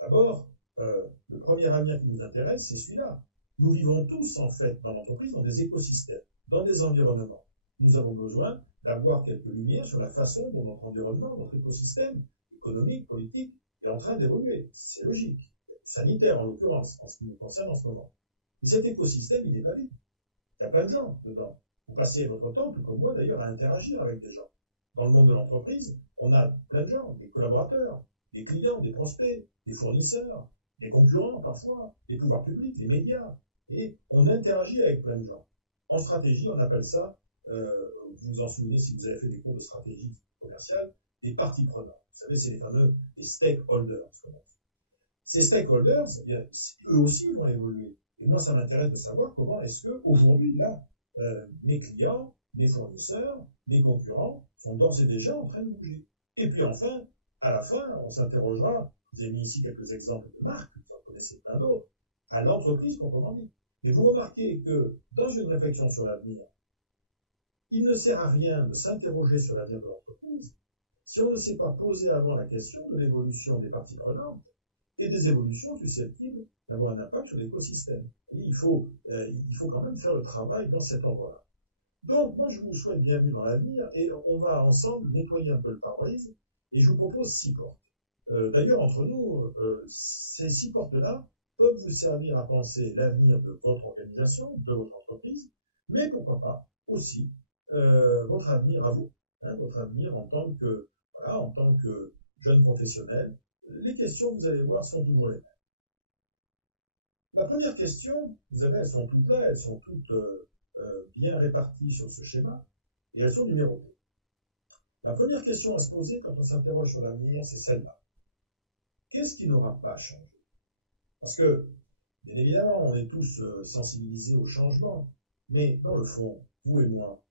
D'abord, le premier avenir qui nous intéresse, c'est celui-là. Nous vivons tous, en fait, dans l'entreprise, dans des écosystèmes, dans des environnements. Nous avons besoin d'avoir quelques lumières sur la façon dont notre environnement, notre écosystème économique, politique, est en train d'évoluer. C'est logique. Sanitaire, en l'occurrence, en ce qui nous concerne en ce moment. Mais cet écosystème, il n'est pas vide. Il y a plein de gens dedans. Vous passez votre temps, tout comme moi d'ailleurs, à interagir avec des gens. Dans le monde de l'entreprise, on a plein de gens, des collaborateurs, des clients, des prospects, des fournisseurs, des concurrents parfois, les pouvoirs publics, les médias. Et on interagit avec plein de gens. En stratégie, on appelle ça, vous vous en souvenez si vous avez fait des cours de stratégie commerciale, des parties prenantes. Vous savez, c'est les fameux des stakeholders. Ces stakeholders, eh bien, eux aussi vont évoluer. Et moi, ça m'intéresse de savoir comment est-ce que aujourd'hui, là, mes clients, mes fournisseurs, mes concurrents sont d'ores et déjà en train de bouger. Et puis enfin, à la fin, on s'interrogera, je vous ai mis ici quelques exemples de marques, vous en connaissez plein d'autres, à l'entreprise proprement dit. Mais vous remarquez que dans une réflexion sur l'avenir, il ne sert à rien de s'interroger sur l'avenir de l'entreprise si on ne s'est pas posé avant la question de l'évolution des parties prenantes et des évolutions susceptibles d'avoir un impact sur l'écosystème. Il faut quand même faire le travail dans cet ordre-là. Donc, moi, je vous souhaite bienvenue dans l'avenir et on va ensemble nettoyer un peu le pare-brise et je vous propose 6 portes. D'ailleurs, entre nous, ces 6 portes-là peuvent vous servir à penser l'avenir de votre organisation, de votre entreprise, mais pourquoi pas aussi votre avenir à vous, hein, votre avenir en tant que jeune professionnel. Les questions, vous allez voir, sont toujours les mêmes. La première question, vous savez, elles sont toutes là, elles sont toutes bien réparties sur ce schéma, et elles sont numérotées. La première question à se poser quand on s'interroge sur l'avenir, c'est celle-là. Qu'est-ce qui n'aura pas changé? Parce que, bien évidemment, on est tous sensibilisés au changement, mais dans le fond, vous et moi,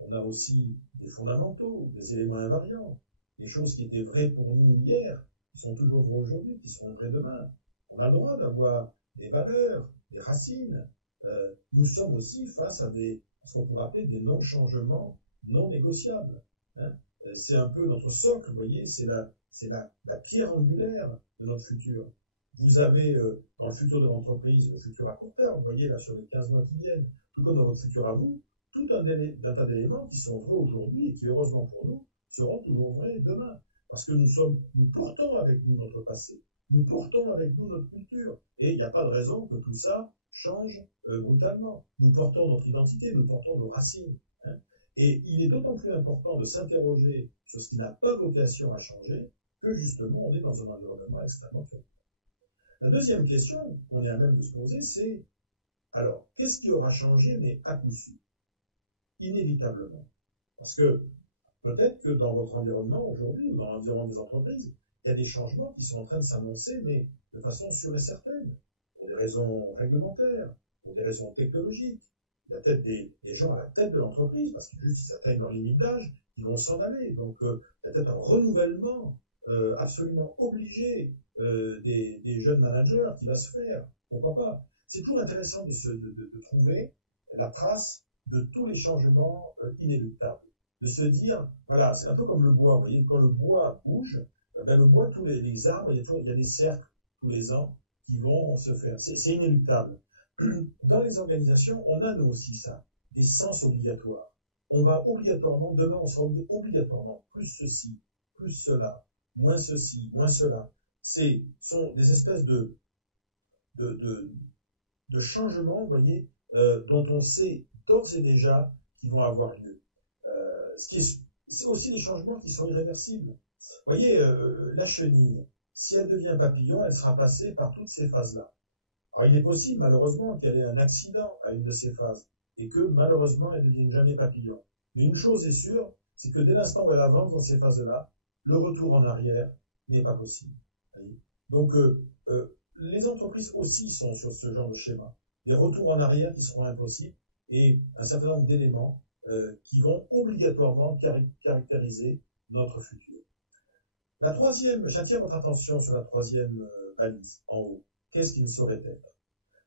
on a aussi des fondamentaux, des éléments invariants, des choses qui étaient vraies pour nous hier, qui sont toujours vraies aujourd'hui, qui seront vraies demain. On a le droit d'avoir des valeurs, des racines. Nous sommes aussi face à ce qu'on pourrait appeler des non-changements non négociables. Hein. C'est un peu notre socle, vous voyez, c'est la pierre angulaire de notre futur. Vous avez dans le futur de l'entreprise, le futur à court terme, vous voyez là sur les 15 mois qui viennent, tout comme dans votre futur à vous, tout un tas d'éléments qui sont vrais aujourd'hui et qui, heureusement pour nous, seront toujours vrais demain. Parce que nous portons avec nous notre passé, nous portons avec nous notre culture, et il n'y a pas de raison que tout ça change brutalement. Nous portons notre identité, nous portons nos racines. Hein. Et il est d'autant plus important de s'interroger sur ce qui n'a pas vocation à changer que justement on est dans un environnement extrêmement turbulent. La deuxième question qu'on est à même de se poser, c'est alors, qu'est-ce qui aura changé, mais à coup sûr? Inévitablement. Parce que peut-être que dans votre environnement aujourd'hui, ou dans l'environnement des entreprises, il y a des changements qui sont en train de s'annoncer, mais de façon sûre et certaine, pour des raisons réglementaires, pour des raisons technologiques. Il y a peut-être des gens à la tête de l'entreprise, parce qu'ils juste ils atteignent leur limite d'âge, ils vont s'en aller. Donc il y a peut-être un renouvellement absolument obligé des jeunes managers qui va se faire. Pourquoi pas? C'est toujours intéressant de trouver la trace de tous les changements inéluctables. De se dire, voilà, c'est un peu comme le bois, vous voyez, quand le bois bouge, ben, le bois, tous les arbres, il y a des cercles tous les ans qui vont se faire. C'est inéluctable. Dans les organisations, on a nous aussi ça, des sens obligatoires. On va obligatoirement, demain on sera obligatoirement plus ceci, plus cela, moins ceci, moins cela. Sont des espèces de changements, vous voyez, dont on sait d'ores et déjà qu'ils vont avoir lieu. C'est aussi des changements qui sont irréversibles. Vous voyez, la chenille, si elle devient papillon, elle sera passée par toutes ces phases-là. Alors il est possible, malheureusement, qu'elle ait un accident à une de ces phases, et que, malheureusement, elle ne devienne jamais papillon. Mais une chose est sûre, c'est que dès l'instant où elle avance dans ces phases-là, le retour en arrière n'est pas possible. Voyez. Donc, les entreprises aussi sont sur ce genre de schéma. Des retours en arrière qui seront impossibles, et un certain nombre d'éléments qui vont obligatoirement caractériser notre futur. La troisième, j'attire votre attention sur la troisième balise, en haut. Qu'est-ce qui ne saurait être?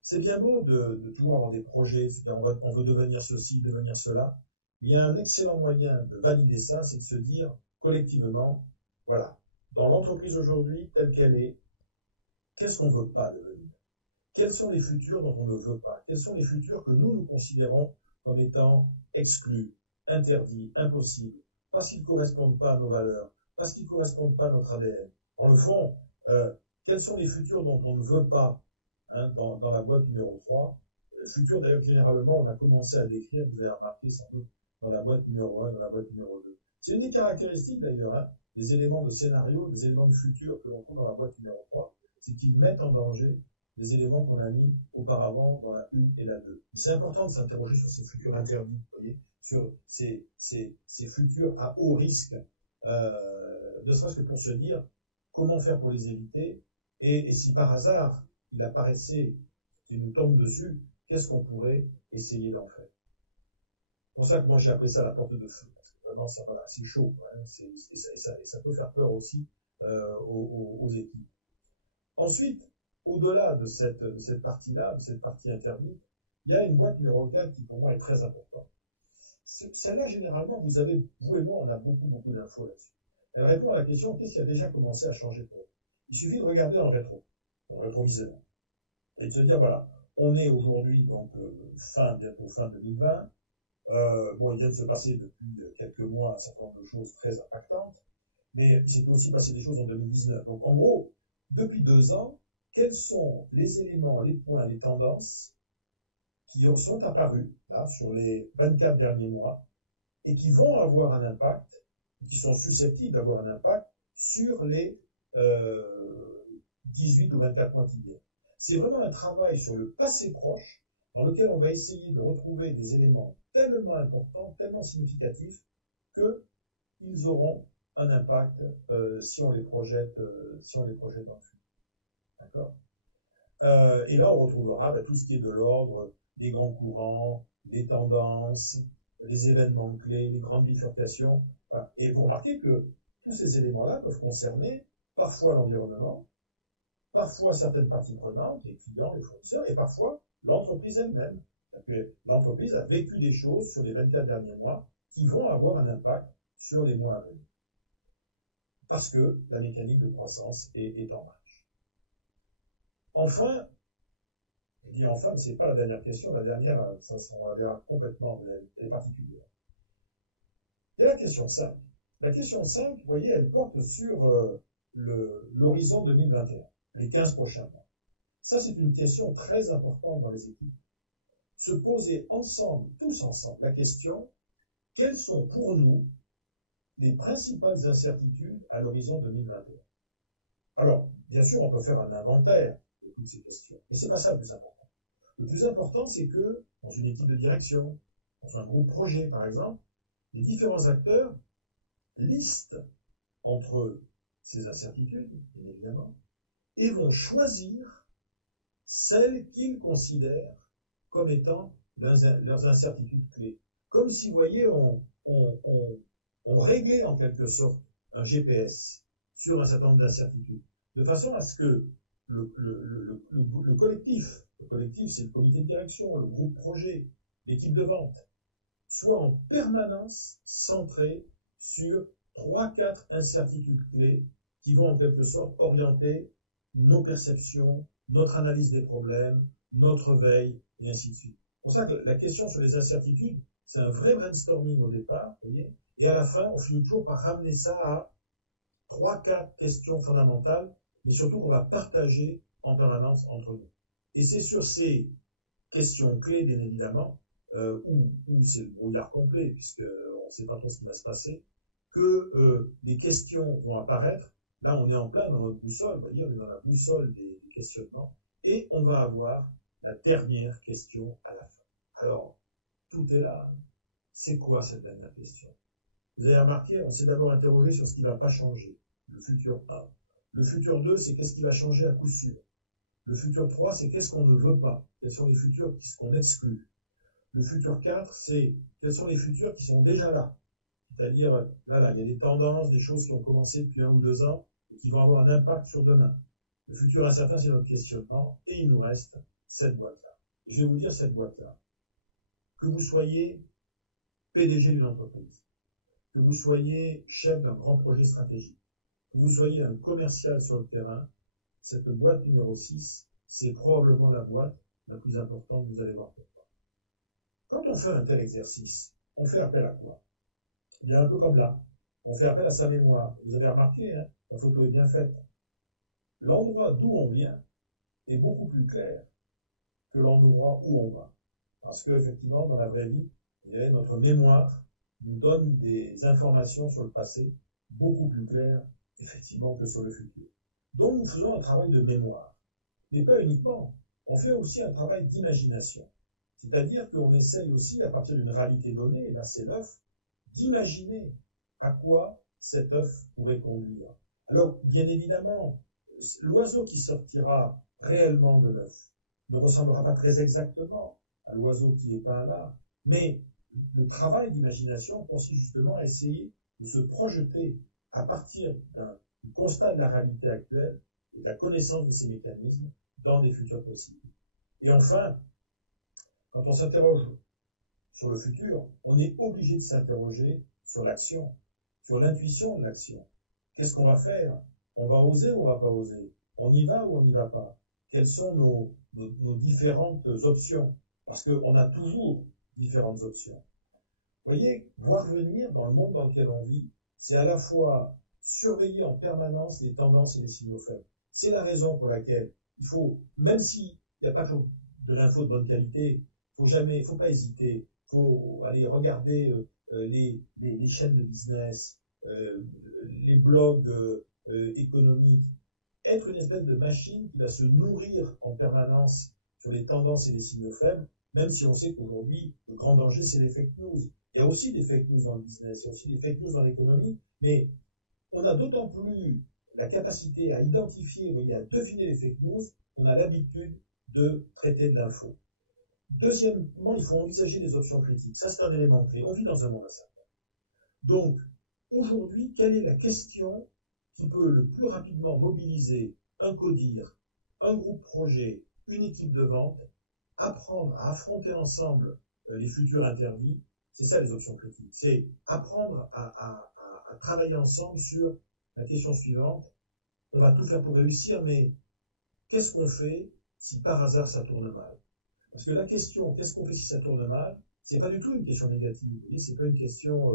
C'est bien beau de toujours avoir des projets, c'est-à-dire on veut devenir ceci, devenir cela. Il y a un excellent moyen de valider ça, c'est de se dire collectivement, voilà, dans l'entreprise aujourd'hui, telle qu'elle est, qu'est-ce qu'on ne veut pas devenir? Quels sont les futurs dont on ne veut pas? Quels sont les futurs que nous considérons comme étant exclus, interdits, impossibles, parce qu'ils ne correspondent pas à nos valeurs, parce qu'ils ne correspondent pas à notre ADN? En le fond, quels sont les futurs dont on ne veut pas, hein, dans la boîte numéro 3? Futurs d'ailleurs généralement on a commencé à décrire, vous avez remarqué sans doute, dans la boîte numéro 1, dans la boîte numéro 2. C'est une des caractéristiques d'ailleurs, hein, des éléments de scénario, des éléments de futur que l'on trouve dans la boîte numéro 3, c'est qu'ils mettent en danger des éléments qu'on a mis auparavant dans la 1 et la 2. C'est important de s'interroger sur ces futurs interdits, vous voyez, sur ces futurs à haut risque, ne serait-ce que pour se dire comment faire pour les éviter, et si par hasard il apparaissait, qu'il nous tombe dessus, qu'est-ce qu'on pourrait essayer d'en faire. C'est pour ça que moi j'ai appelé ça la porte de feu, parce que vraiment ça, voilà, c'est chaud, hein, et ça peut faire peur aussi aux équipes. Ensuite, au-delà de cette partie-là, de cette partie interdite, il y a une boîte numéro 4 qui pour moi est très importante. Celle-là, généralement, vous et moi, on a beaucoup d'infos là-dessus. Elle répond à la question, qu'est-ce qui a déjà commencé à changer pour vous? Il suffit de regarder dans le rétroviseur, et de se dire, voilà, on est aujourd'hui, donc, bientôt fin 2020, bon, il vient de se passer depuis quelques mois un certain nombre de choses très impactantes, mais il s'est aussi passé des choses en 2019. Donc, en gros, depuis 2 ans, quels sont les éléments, les points, les tendances qui sont apparus là, sur les 24 derniers mois et qui vont avoir un impact, qui sont susceptibles d'avoir un impact sur les 18 ou 24 mois qui viennent. C'est vraiment un travail sur le passé proche dans lequel on va essayer de retrouver des éléments tellement importants, tellement significatifs qu'ils auront un impact si on les projette dans le futur. D'accord. Et là, on retrouvera tout ce qui est de l'ordre des grands courants, des tendances, les événements clés, les grandes bifurcations. Voilà. Et vous remarquez que tous ces éléments-là peuvent concerner parfois l'environnement, parfois certaines parties prenantes, les clients, les fournisseurs, et parfois l'entreprise elle-même. L'entreprise a vécu des choses sur les 24 derniers mois qui vont avoir un impact sur les mois à venir. Parce que la mécanique de croissance est en marche. Enfin, je dis enfin, mais c'est pas la dernière question, la dernière, on la verra complètement, elle est particulière. Et la question 5. La question 5, vous voyez, elle porte sur l'horizon 2021, les 15 prochains mois. Ça, c'est une question très importante dans les équipes. Se poser ensemble, tous ensemble, la question, quelles sont pour nous les principales incertitudes à l'horizon 2021? Alors, bien sûr, on peut faire un inventaire de toutes ces questions, mais c'est pas ça le plus important. Le plus important, c'est que, dans une équipe de direction, dans un groupe projet, par exemple, les différents acteurs listent entre eux ces incertitudes, bien évidemment, et vont choisir celles qu'ils considèrent comme étant leurs incertitudes clés. Comme si, vous voyez, on réglait en quelque sorte un GPS sur un certain nombre d'incertitudes, de façon à ce que le collectif c'est le comité de direction, le groupe projet, l'équipe de vente, soit en permanence centré sur 3-4 incertitudes clés qui vont en quelque sorte orienter nos perceptions, notre analyse des problèmes, notre veille, et ainsi de suite. C'est pour ça que la question sur les incertitudes, c'est un vrai brainstorming au départ, vous voyez, et à la fin, on finit toujours par ramener ça à 3-4 questions fondamentales, mais surtout qu'on va partager en permanence entre nous. Et c'est sur ces questions clés, bien évidemment, où c'est le brouillard complet, puisqu'on ne sait pas trop ce qui va se passer, que des questions vont apparaître. Là, on est en plein dans notre boussole, vous voyez, on est dans la boussole des questionnements, et on va avoir la dernière question à la fin. Alors, tout est là. C'est quoi cette dernière question? Vous avez remarqué, on s'est d'abord interrogé sur ce qui ne va pas changer, le futur 1. Le futur 2, c'est qu'est-ce qui va changer à coup sûr. Le futur 3, c'est qu'est-ce qu'on ne veut pas, quels sont les futurs qu'on exclut. Le futur 4, c'est quels sont les futurs qui sont déjà là. C'est-à-dire, là, il y a des tendances, des choses qui ont commencé depuis 1 ou 2 ans et qui vont avoir un impact sur demain. Le futur incertain, c'est notre questionnement, et il nous reste cette boîte-là. Et je vais vous dire cette boîte-là. Que vous soyez PDG d'une entreprise, que vous soyez chef d'un grand projet stratégique, que vous soyez un commercial sur le terrain, cette boîte numéro 6, c'est probablement la boîte la plus importante que vous allez voir. Quand on fait un tel exercice, on fait appel à quoi? Eh bien, un peu comme là. On fait appel à sa mémoire. Vous avez remarqué, hein, la photo est bien faite. L'endroit d'où on vient est beaucoup plus clair que l'endroit où on va. Parce que, effectivement, dans la vraie vie, notre mémoire nous donne des informations sur le passé beaucoup plus claires, effectivement, que sur le futur. Donc, nous faisons un travail de mémoire. Mais pas uniquement. On fait aussi un travail d'imagination. C'est-à-dire qu'on essaye aussi, à partir d'une réalité donnée, et là c'est l'œuf, d'imaginer à quoi cet œuf pourrait conduire. Alors, bien évidemment, l'oiseau qui sortira réellement de l'œuf ne ressemblera pas très exactement à l'oiseau qui est peint là, mais le travail d'imagination consiste justement à essayer de se projeter à partir du constat de la réalité actuelle et de la connaissance de ces mécanismes dans des futurs possibles. Et enfin, quand on s'interroge sur le futur, on est obligé de s'interroger sur l'action, sur l'intuition de l'action. Qu'est-ce qu'on va faire? On va oser ou on va pas oser? On y va ou on n'y va pas? Quelles sont nos différentes options? Parce qu'on a toujours différentes options. Vous voyez, voir venir dans le monde dans lequel on vit, c'est à la fois surveiller en permanence les tendances et les signaux faibles. C'est la raison pour laquelle il faut, même s'il n'y a pas que de l'info de bonne qualité, faut pas hésiter, faut aller regarder les chaînes de business, les blogs économiques, être une espèce de machine qui va se nourrir en permanence sur les tendances et les signaux faibles, même si on sait qu'aujourd'hui, le grand danger, c'est les fake news. Il y a aussi des fake news dans le business, il y a aussi des fake news dans l'économie, mais on a d'autant plus la capacité à identifier, vous voyez, à deviner les fake news, on a l'habitude de traiter de l'info. Deuxièmement, il faut envisager des options critiques. Ça, c'est un élément clé. On vit dans un monde incertain. Donc, aujourd'hui, quelle est la question qui peut le plus rapidement mobiliser un codir, un groupe projet, une équipe de vente, apprendre à affronter ensemble les futurs interdits? C'est ça les options critiques. C'est apprendre à travailler ensemble sur la question suivante. On va tout faire pour réussir, mais qu'est-ce qu'on fait si par hasard ça tourne mal? Parce que la question, qu'est-ce qu'on fait si ça tourne mal, c'est pas du tout une question négative, vous voyez, c'est pas une question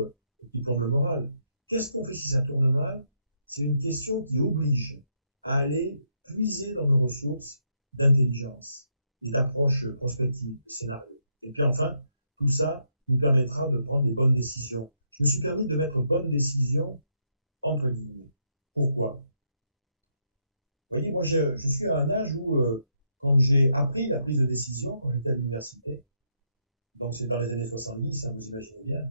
qui plombe le moral. Qu'est-ce qu'on fait si ça tourne mal? C'est une question qui oblige à aller puiser dans nos ressources d'intelligence et d'approche prospective, de scénario. Et puis enfin, tout ça nous permettra de prendre les bonnes décisions. Je me suis permis de mettre bonnes décisions entre guillemets. Pourquoi? Vous voyez, moi je suis à un âge où quand j'ai appris la prise de décision, quand j'étais à l'université, donc c'est dans les années 70, hein, vous imaginez bien,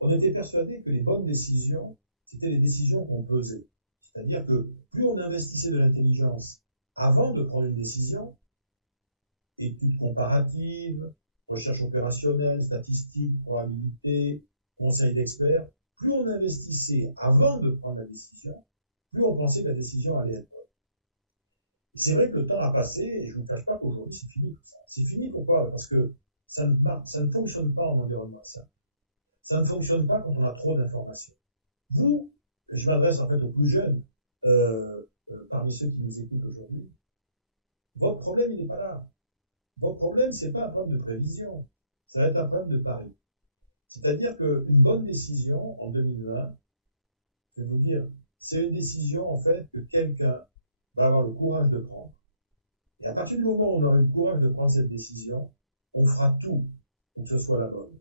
on était persuadé que les bonnes décisions, c'était les décisions qu'on pesait. C'est-à-dire que plus on investissait de l'intelligence avant de prendre une décision, études comparatives, recherche opérationnelle, statistiques, probabilité, conseils d'experts, plus on investissait avant de prendre la décision, plus on pensait que la décision allait être bonne. C'est vrai que le temps a passé, et je ne vous cache pas qu'aujourd'hui, c'est fini tout ça. C'est fini pourquoi? Parce que ça ne fonctionne pas en environnement simple. Ça ne fonctionne pas quand on a trop d'informations. Vous, je m'adresse en fait aux plus jeunes, parmi ceux qui nous écoutent aujourd'hui, votre problème, il n'est pas là. Votre problème, c'est pas un problème de prévision, ça va être un problème de pari. C'est-à-dire qu'une bonne décision en 2020, je vais vous dire, c'est une décision en fait que quelqu'un va avoir le courage de prendre. Et à partir du moment où on aura eu le courage de prendre cette décision, on fera tout pour que ce soit la bonne.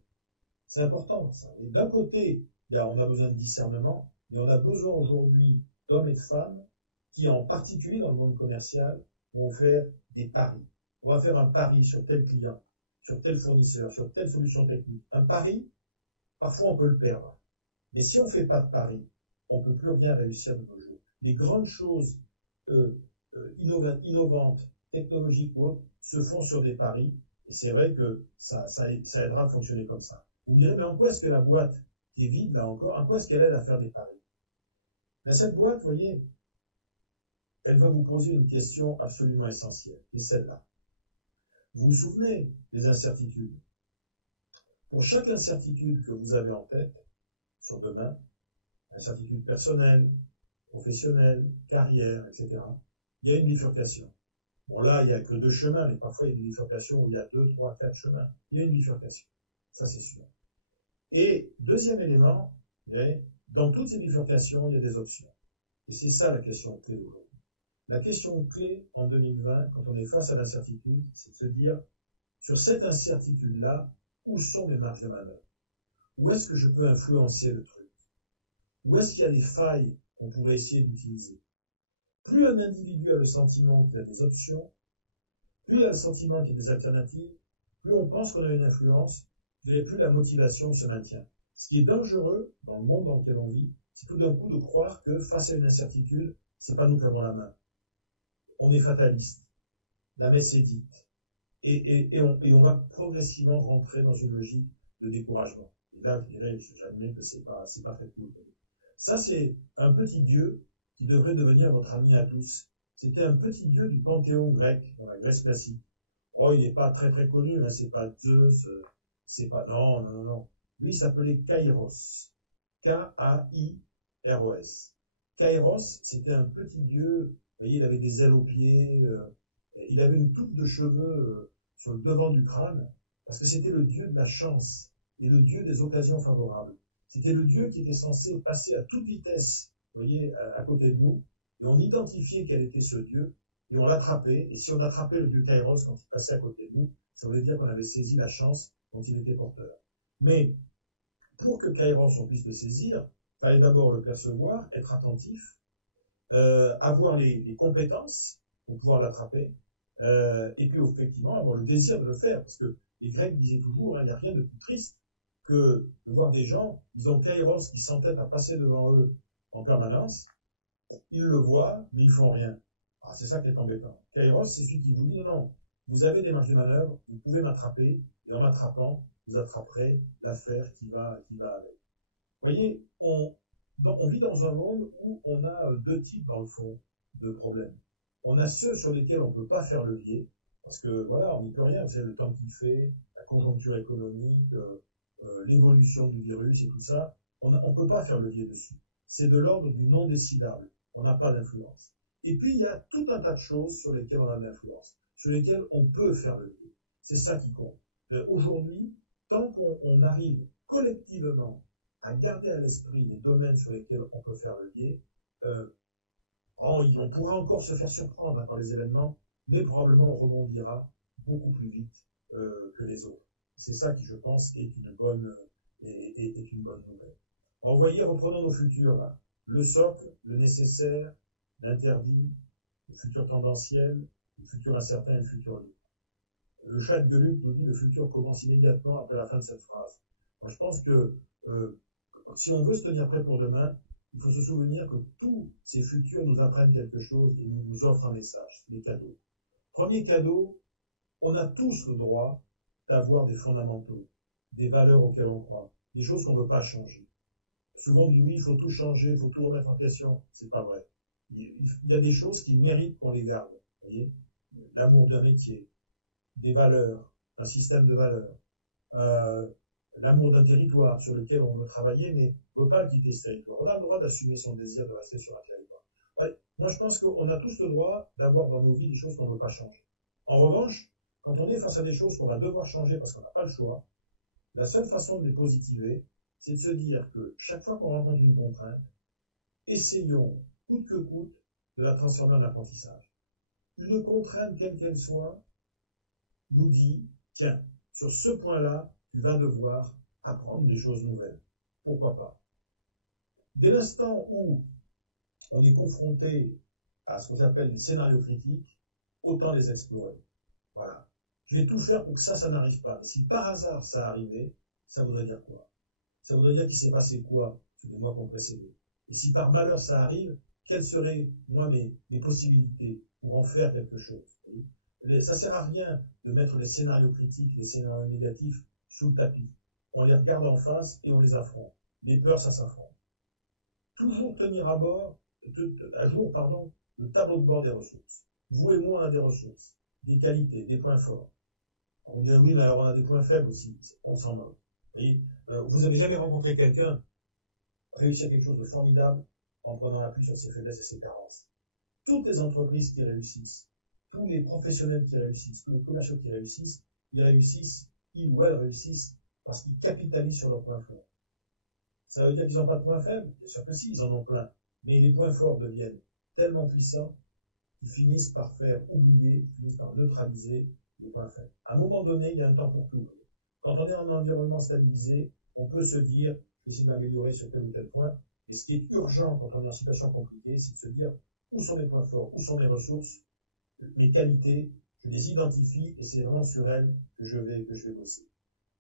C'est important ça. Et d'un côté, on a besoin de discernement, mais on a besoin aujourd'hui d'hommes et de femmes qui, en particulier dans le monde commercial, vont faire des paris. On va faire un pari sur tel client, sur tel fournisseur, sur telle solution technique. Un pari, parfois on peut le perdre. Mais si on ne fait pas de pari, on ne peut plus rien réussir de nos jours. Les grandes choses innovantes, technologiques ou autres, se font sur des paris. Et c'est vrai que ça aidera à fonctionner comme ça. Vous me direz, mais en quoi est-ce que la boîte qui est vide, là encore, en quoi est-ce qu'elle aide à faire des paris? Mais cette boîte, vous voyez, elle va vous poser une question absolument essentielle, et celle-là. Vous vous souvenez des incertitudes? Pour chaque incertitude que vous avez en tête, sur demain, incertitude personnelle, professionnelle, carrière, etc., il y a une bifurcation. Bon, là, il n'y a que 2 chemins, mais parfois il y a des bifurcations où il y a 2, 3, 4 chemins. Il y a une bifurcation. Ça, c'est sûr. Et deuxième élément, dans toutes ces bifurcations, il y a des options. Et c'est ça la question clé aujourd'hui. La question clé en 2020, quand on est face à l'incertitude, c'est de se dire, sur cette incertitude-là, où sont mes marges de manœuvre? Où est-ce que je peux influencer le truc? Où est-ce qu'il y a des failles qu'on pourrait essayer d'utiliser? Plus un individu a le sentiment qu'il a des options, plus il a le sentiment qu'il y a des alternatives, plus on pense qu'on a une influence, et plus la motivation se maintient. Ce qui est dangereux dans le monde dans lequel on vit, c'est tout d'un coup de croire que face à une incertitude, c'est pas nous qui avons la main. On est fataliste. La messe est dite. Et on va progressivement rentrer dans une logique de découragement. Et là, je dirais, j'admets que c'est pas très cool. Ça, c'est un petit dieu qui devrait devenir votre ami à tous. C'était un petit dieu du panthéon grec, dans la Grèce classique. Oh, il n'est pas très très connu, hein, c'est pas Zeus, c'est pas, non. Lui, il s'appelait Kairos. K-A-I-R-O-S. Kairos, c'était un petit dieu, vous voyez, il avait des ailes aux pieds, il avait une touffe de cheveux sur le devant du crâne, parce que c'était le dieu de la chance et le dieu des occasions favorables. C'était le dieu qui était censé passer à toute vitesse, vous voyez, à côté de nous, et on identifiait quel était ce dieu, et on l'attrapait, et si on attrapait le dieu Kairos quand il passait à côté de nous, ça voulait dire qu'on avait saisi la chance dont il était porteur. Mais, pour que Kairos on puisse le saisir, il fallait d'abord le percevoir, être attentif, avoir les compétences pour pouvoir l'attraper, et puis effectivement avoir le désir de le faire, parce que les Grecs disaient toujours, il n'y a rien de plus triste que de voir des gens, ils ont Kairos qui s'entête à passer devant eux en permanence, ils le voient, mais ils font rien. Alors c'est ça qui est embêtant. Kairos, c'est celui qui vous dit, non, vous avez des marges de manœuvre, vous pouvez m'attraper, et en m'attrapant, vous attraperez l'affaire qui va avec. Vous voyez, on vit dans un monde où on a 2 types, dans le fond, de problèmes. On a ceux sur lesquels on ne peut pas faire levier, parce que, voilà, on n'y peut rien, vous savez, le temps qu'il fait, la conjoncture économique, l'évolution du virus et tout ça, on ne peut pas faire levier dessus. C'est de l'ordre du non décidable. On n'a pas d'influence. Et puis, il y a tout un tas de choses sur lesquelles on a de l'influence, sur lesquelles on peut faire levier. C'est ça qui compte. Aujourd'hui, tant qu'on arrive collectivement à garder à l'esprit les domaines sur lesquels on peut faire levier, on pourra encore se faire surprendre par les événements, mais probablement on rebondira beaucoup plus vite que les autres. C'est ça qui, je pense, est une bonne nouvelle. Alors, vous voyez, reprenons nos futurs là. Le socle, le nécessaire, l'interdit, le futur tendanciel, le futur incertain et le futur libre. Le chat de Gueuluc nous dit le futur commence immédiatement après la fin de cette phrase. Moi, je pense que si on veut se tenir prêt pour demain, il faut se souvenir que tous ces futurs nous apprennent quelque chose et nous offrent un message, des cadeaux. Premier cadeau, on a tous le droit d'avoir des fondamentaux, des valeurs auxquelles on croit, des choses qu'on ne veut pas changer. Souvent on dit oui, il faut tout changer, il faut tout remettre en question. C'est pas vrai. Il y a des choses qui méritent qu'on les garde. Vous voyez, l'amour d'un métier, des valeurs, un système de valeurs, l'amour d'un territoire sur lequel on veut travailler, mais on ne veut pas quitter ce territoire. On a le droit d'assumer son désir de rester sur un territoire. Ouais, Moi, je pense qu'on a tous le droit d'avoir dans nos vies des choses qu'on ne veut pas changer. En revanche, quand on est face à des choses qu'on va devoir changer parce qu'on n'a pas le choix, la seule façon de les positiver, c'est de se dire que chaque fois qu'on rencontre une contrainte, essayons, coûte que coûte, de la transformer en apprentissage. Une contrainte, quelle qu'elle soit, nous dit, tiens, sur ce point-là, tu vas devoir apprendre des choses nouvelles. Pourquoi pas? Dès l'instant où on est confronté à ce qu'on appelle des scénarios critiques, autant les explorer. Voilà. Je vais tout faire pour que ça n'arrive pas. Mais si par hasard ça arrivait, ça voudrait dire quoi? Ça voudrait dire qu'il s'est passé quoi sur les mois qui ont précédé? Et si par malheur ça arrive, quelles seraient, moi, mes possibilités pour en faire quelque chose? Ça sert à rien de mettre les scénarios critiques, les scénarios négatifs sous le tapis. On les regarde en face et on les affronte. Les peurs, ça s'affronte. Toujours tenir à jour, le tableau de bord des ressources. Vous et moi, on a des ressources, des qualités, des points forts. On dirait oui, mais alors on a des points faibles aussi. On s'en moque. Vous avez jamais rencontré quelqu'un réussir quelque chose de formidable en prenant appui sur ses faiblesses et ses carences. Toutes les entreprises qui réussissent, tous les professionnels qui réussissent, tous les commerciaux qui réussissent, ils ou elles réussissent parce qu'ils capitalisent sur leurs points forts. Ça veut dire qu'ils n'ont pas de points faibles? Bien sûr que si, ils en ont plein. Mais les points forts deviennent tellement puissants qu'ils finissent par faire oublier, finissent par neutraliser les points faibles. À un moment donné, il y a un temps pour tout. Quand on est en environnement stabilisé, on peut se dire, je vais essayer de m'améliorer sur tel ou tel point. Mais ce qui est urgent quand on est en situation compliquée, c'est de se dire, où sont mes points forts, où sont mes ressources, mes qualités, je les identifie et c'est vraiment sur elles que je vais bosser.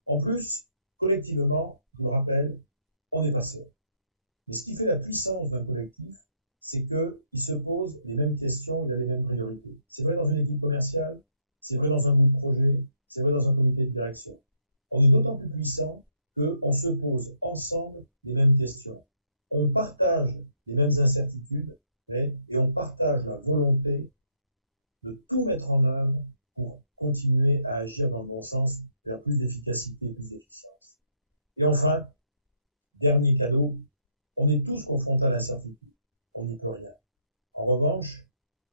En plus, collectivement, je vous le rappelle, on n'est pas seul. Mais ce qui fait la puissance d'un collectif, c'est qu'il se pose les mêmes questions, il a les mêmes priorités. C'est vrai dans une équipe commerciale, c'est vrai dans un groupe projet, c'est vrai dans un comité de direction. On est d'autant plus puissant qu'on se pose ensemble les mêmes questions. On partage les mêmes incertitudes, et on partage la volonté de tout mettre en œuvre pour continuer à agir dans le bon sens vers plus d'efficacité, plus d'efficience. Et enfin, dernier cadeau, on est tous confrontés à l'incertitude. On n'y peut rien. En revanche,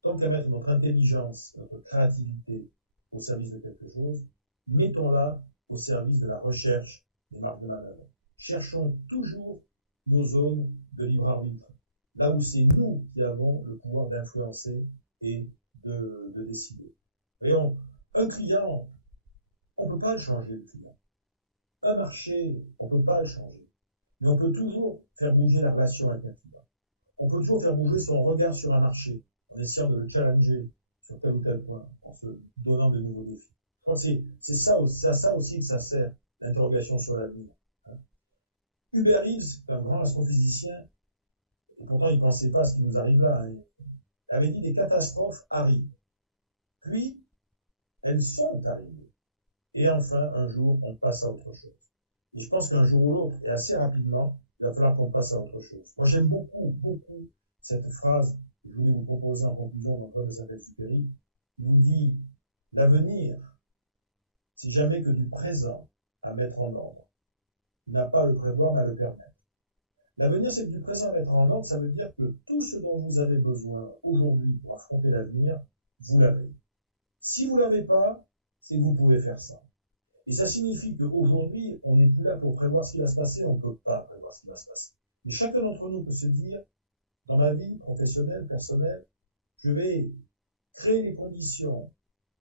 tant qu'à mettre notre intelligence, notre créativité au service de quelque chose, mettons-la au service de la recherche des marges de manœuvre. Cherchons toujours nos zones de libre arbitre, là où c'est nous qui avons le pouvoir d'influencer et de décider. Voyons, un client, on ne peut pas le changer, le client. Un marché, on ne peut pas le changer. Mais on peut toujours faire bouger la relation avec un client. On peut toujours faire bouger son regard sur un marché, en essayant de le challenger sur tel ou tel point, en se donnant de nouveaux défis. Je crois que c'est à ça aussi que ça sert, l'interrogation sur l'avenir. Hubert Reeves, un grand astrophysicien, et pourtant il ne pensait pas à ce qui nous arrive là, avait dit des catastrophes arrivent. Puis, elles sont arrivées. Et enfin, un jour, on passe à autre chose. Et je pense qu'un jour ou l'autre, et assez rapidement, il va falloir qu'on passe à autre chose. Moi, j'aime beaucoup cette phrase que je voulais vous proposer en conclusion d'Antoine de Saint-Exupéry. Il vous dit, l'avenir, c'est jamais que du présent à mettre en ordre. Il n'a pas à le prévoir, mais à le permettre. L'avenir, c'est que du présent à mettre en ordre, ça veut dire que tout ce dont vous avez besoin aujourd'hui pour affronter l'avenir, vous l'avez. Si vous l'avez pas, c'est que vous pouvez faire ça. Et ça signifie qu'aujourd'hui, on n'est plus là pour prévoir ce qui va se passer, on ne peut pas prévoir ce qui va se passer. Mais chacun d'entre nous peut se dire, dans ma vie professionnelle, personnelle, je vais créer les conditions,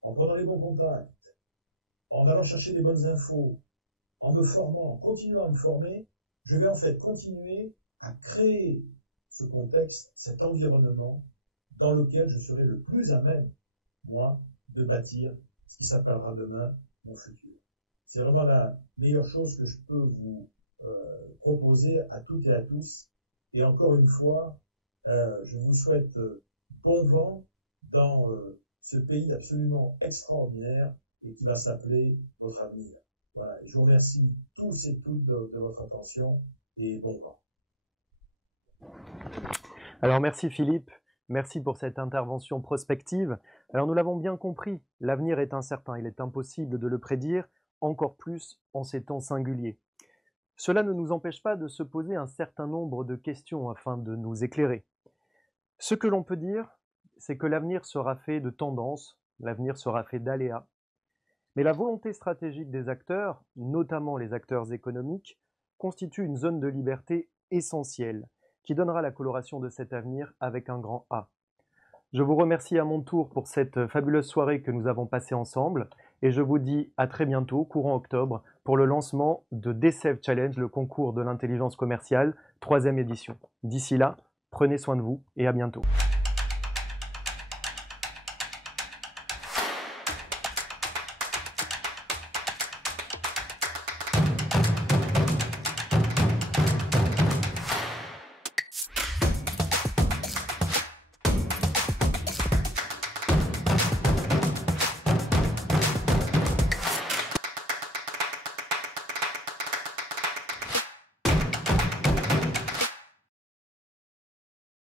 en prenant les bons contacts, en allant chercher les bonnes infos, en me formant, en continuant à me former, je vais en fait continuer à créer ce contexte, cet environnement dans lequel je serai le plus à même, moi, de bâtir ce qui s'appellera demain mon futur. C'est vraiment la meilleure chose que je peux vous proposer à toutes et à tous. Et encore une fois, je vous souhaite bon vent dans ce pays absolument extraordinaire et qui va s'appeler votre avenir. Voilà, et je vous remercie tous et toutes de votre attention et bon vent. Alors merci Philippe, merci pour cette intervention prospective. Alors nous l'avons bien compris, l'avenir est incertain, il est impossible de le prédire, encore plus en ces temps singuliers. Cela ne nous empêche pas de se poser un certain nombre de questions afin de nous éclairer. Ce que l'on peut dire, c'est que l'avenir sera fait de tendances, l'avenir sera fait d'aléas. Mais la volonté stratégique des acteurs, notamment les acteurs économiques, constitue une zone de liberté essentielle qui donnera la coloration de cet avenir avec un grand A. Je vous remercie à mon tour pour cette fabuleuse soirée que nous avons passée ensemble et je vous dis à très bientôt, courant octobre, pour le lancement de DCEF Challenge, le concours de l'intelligence commerciale, 3e édition. D'ici là, prenez soin de vous et à bientôt.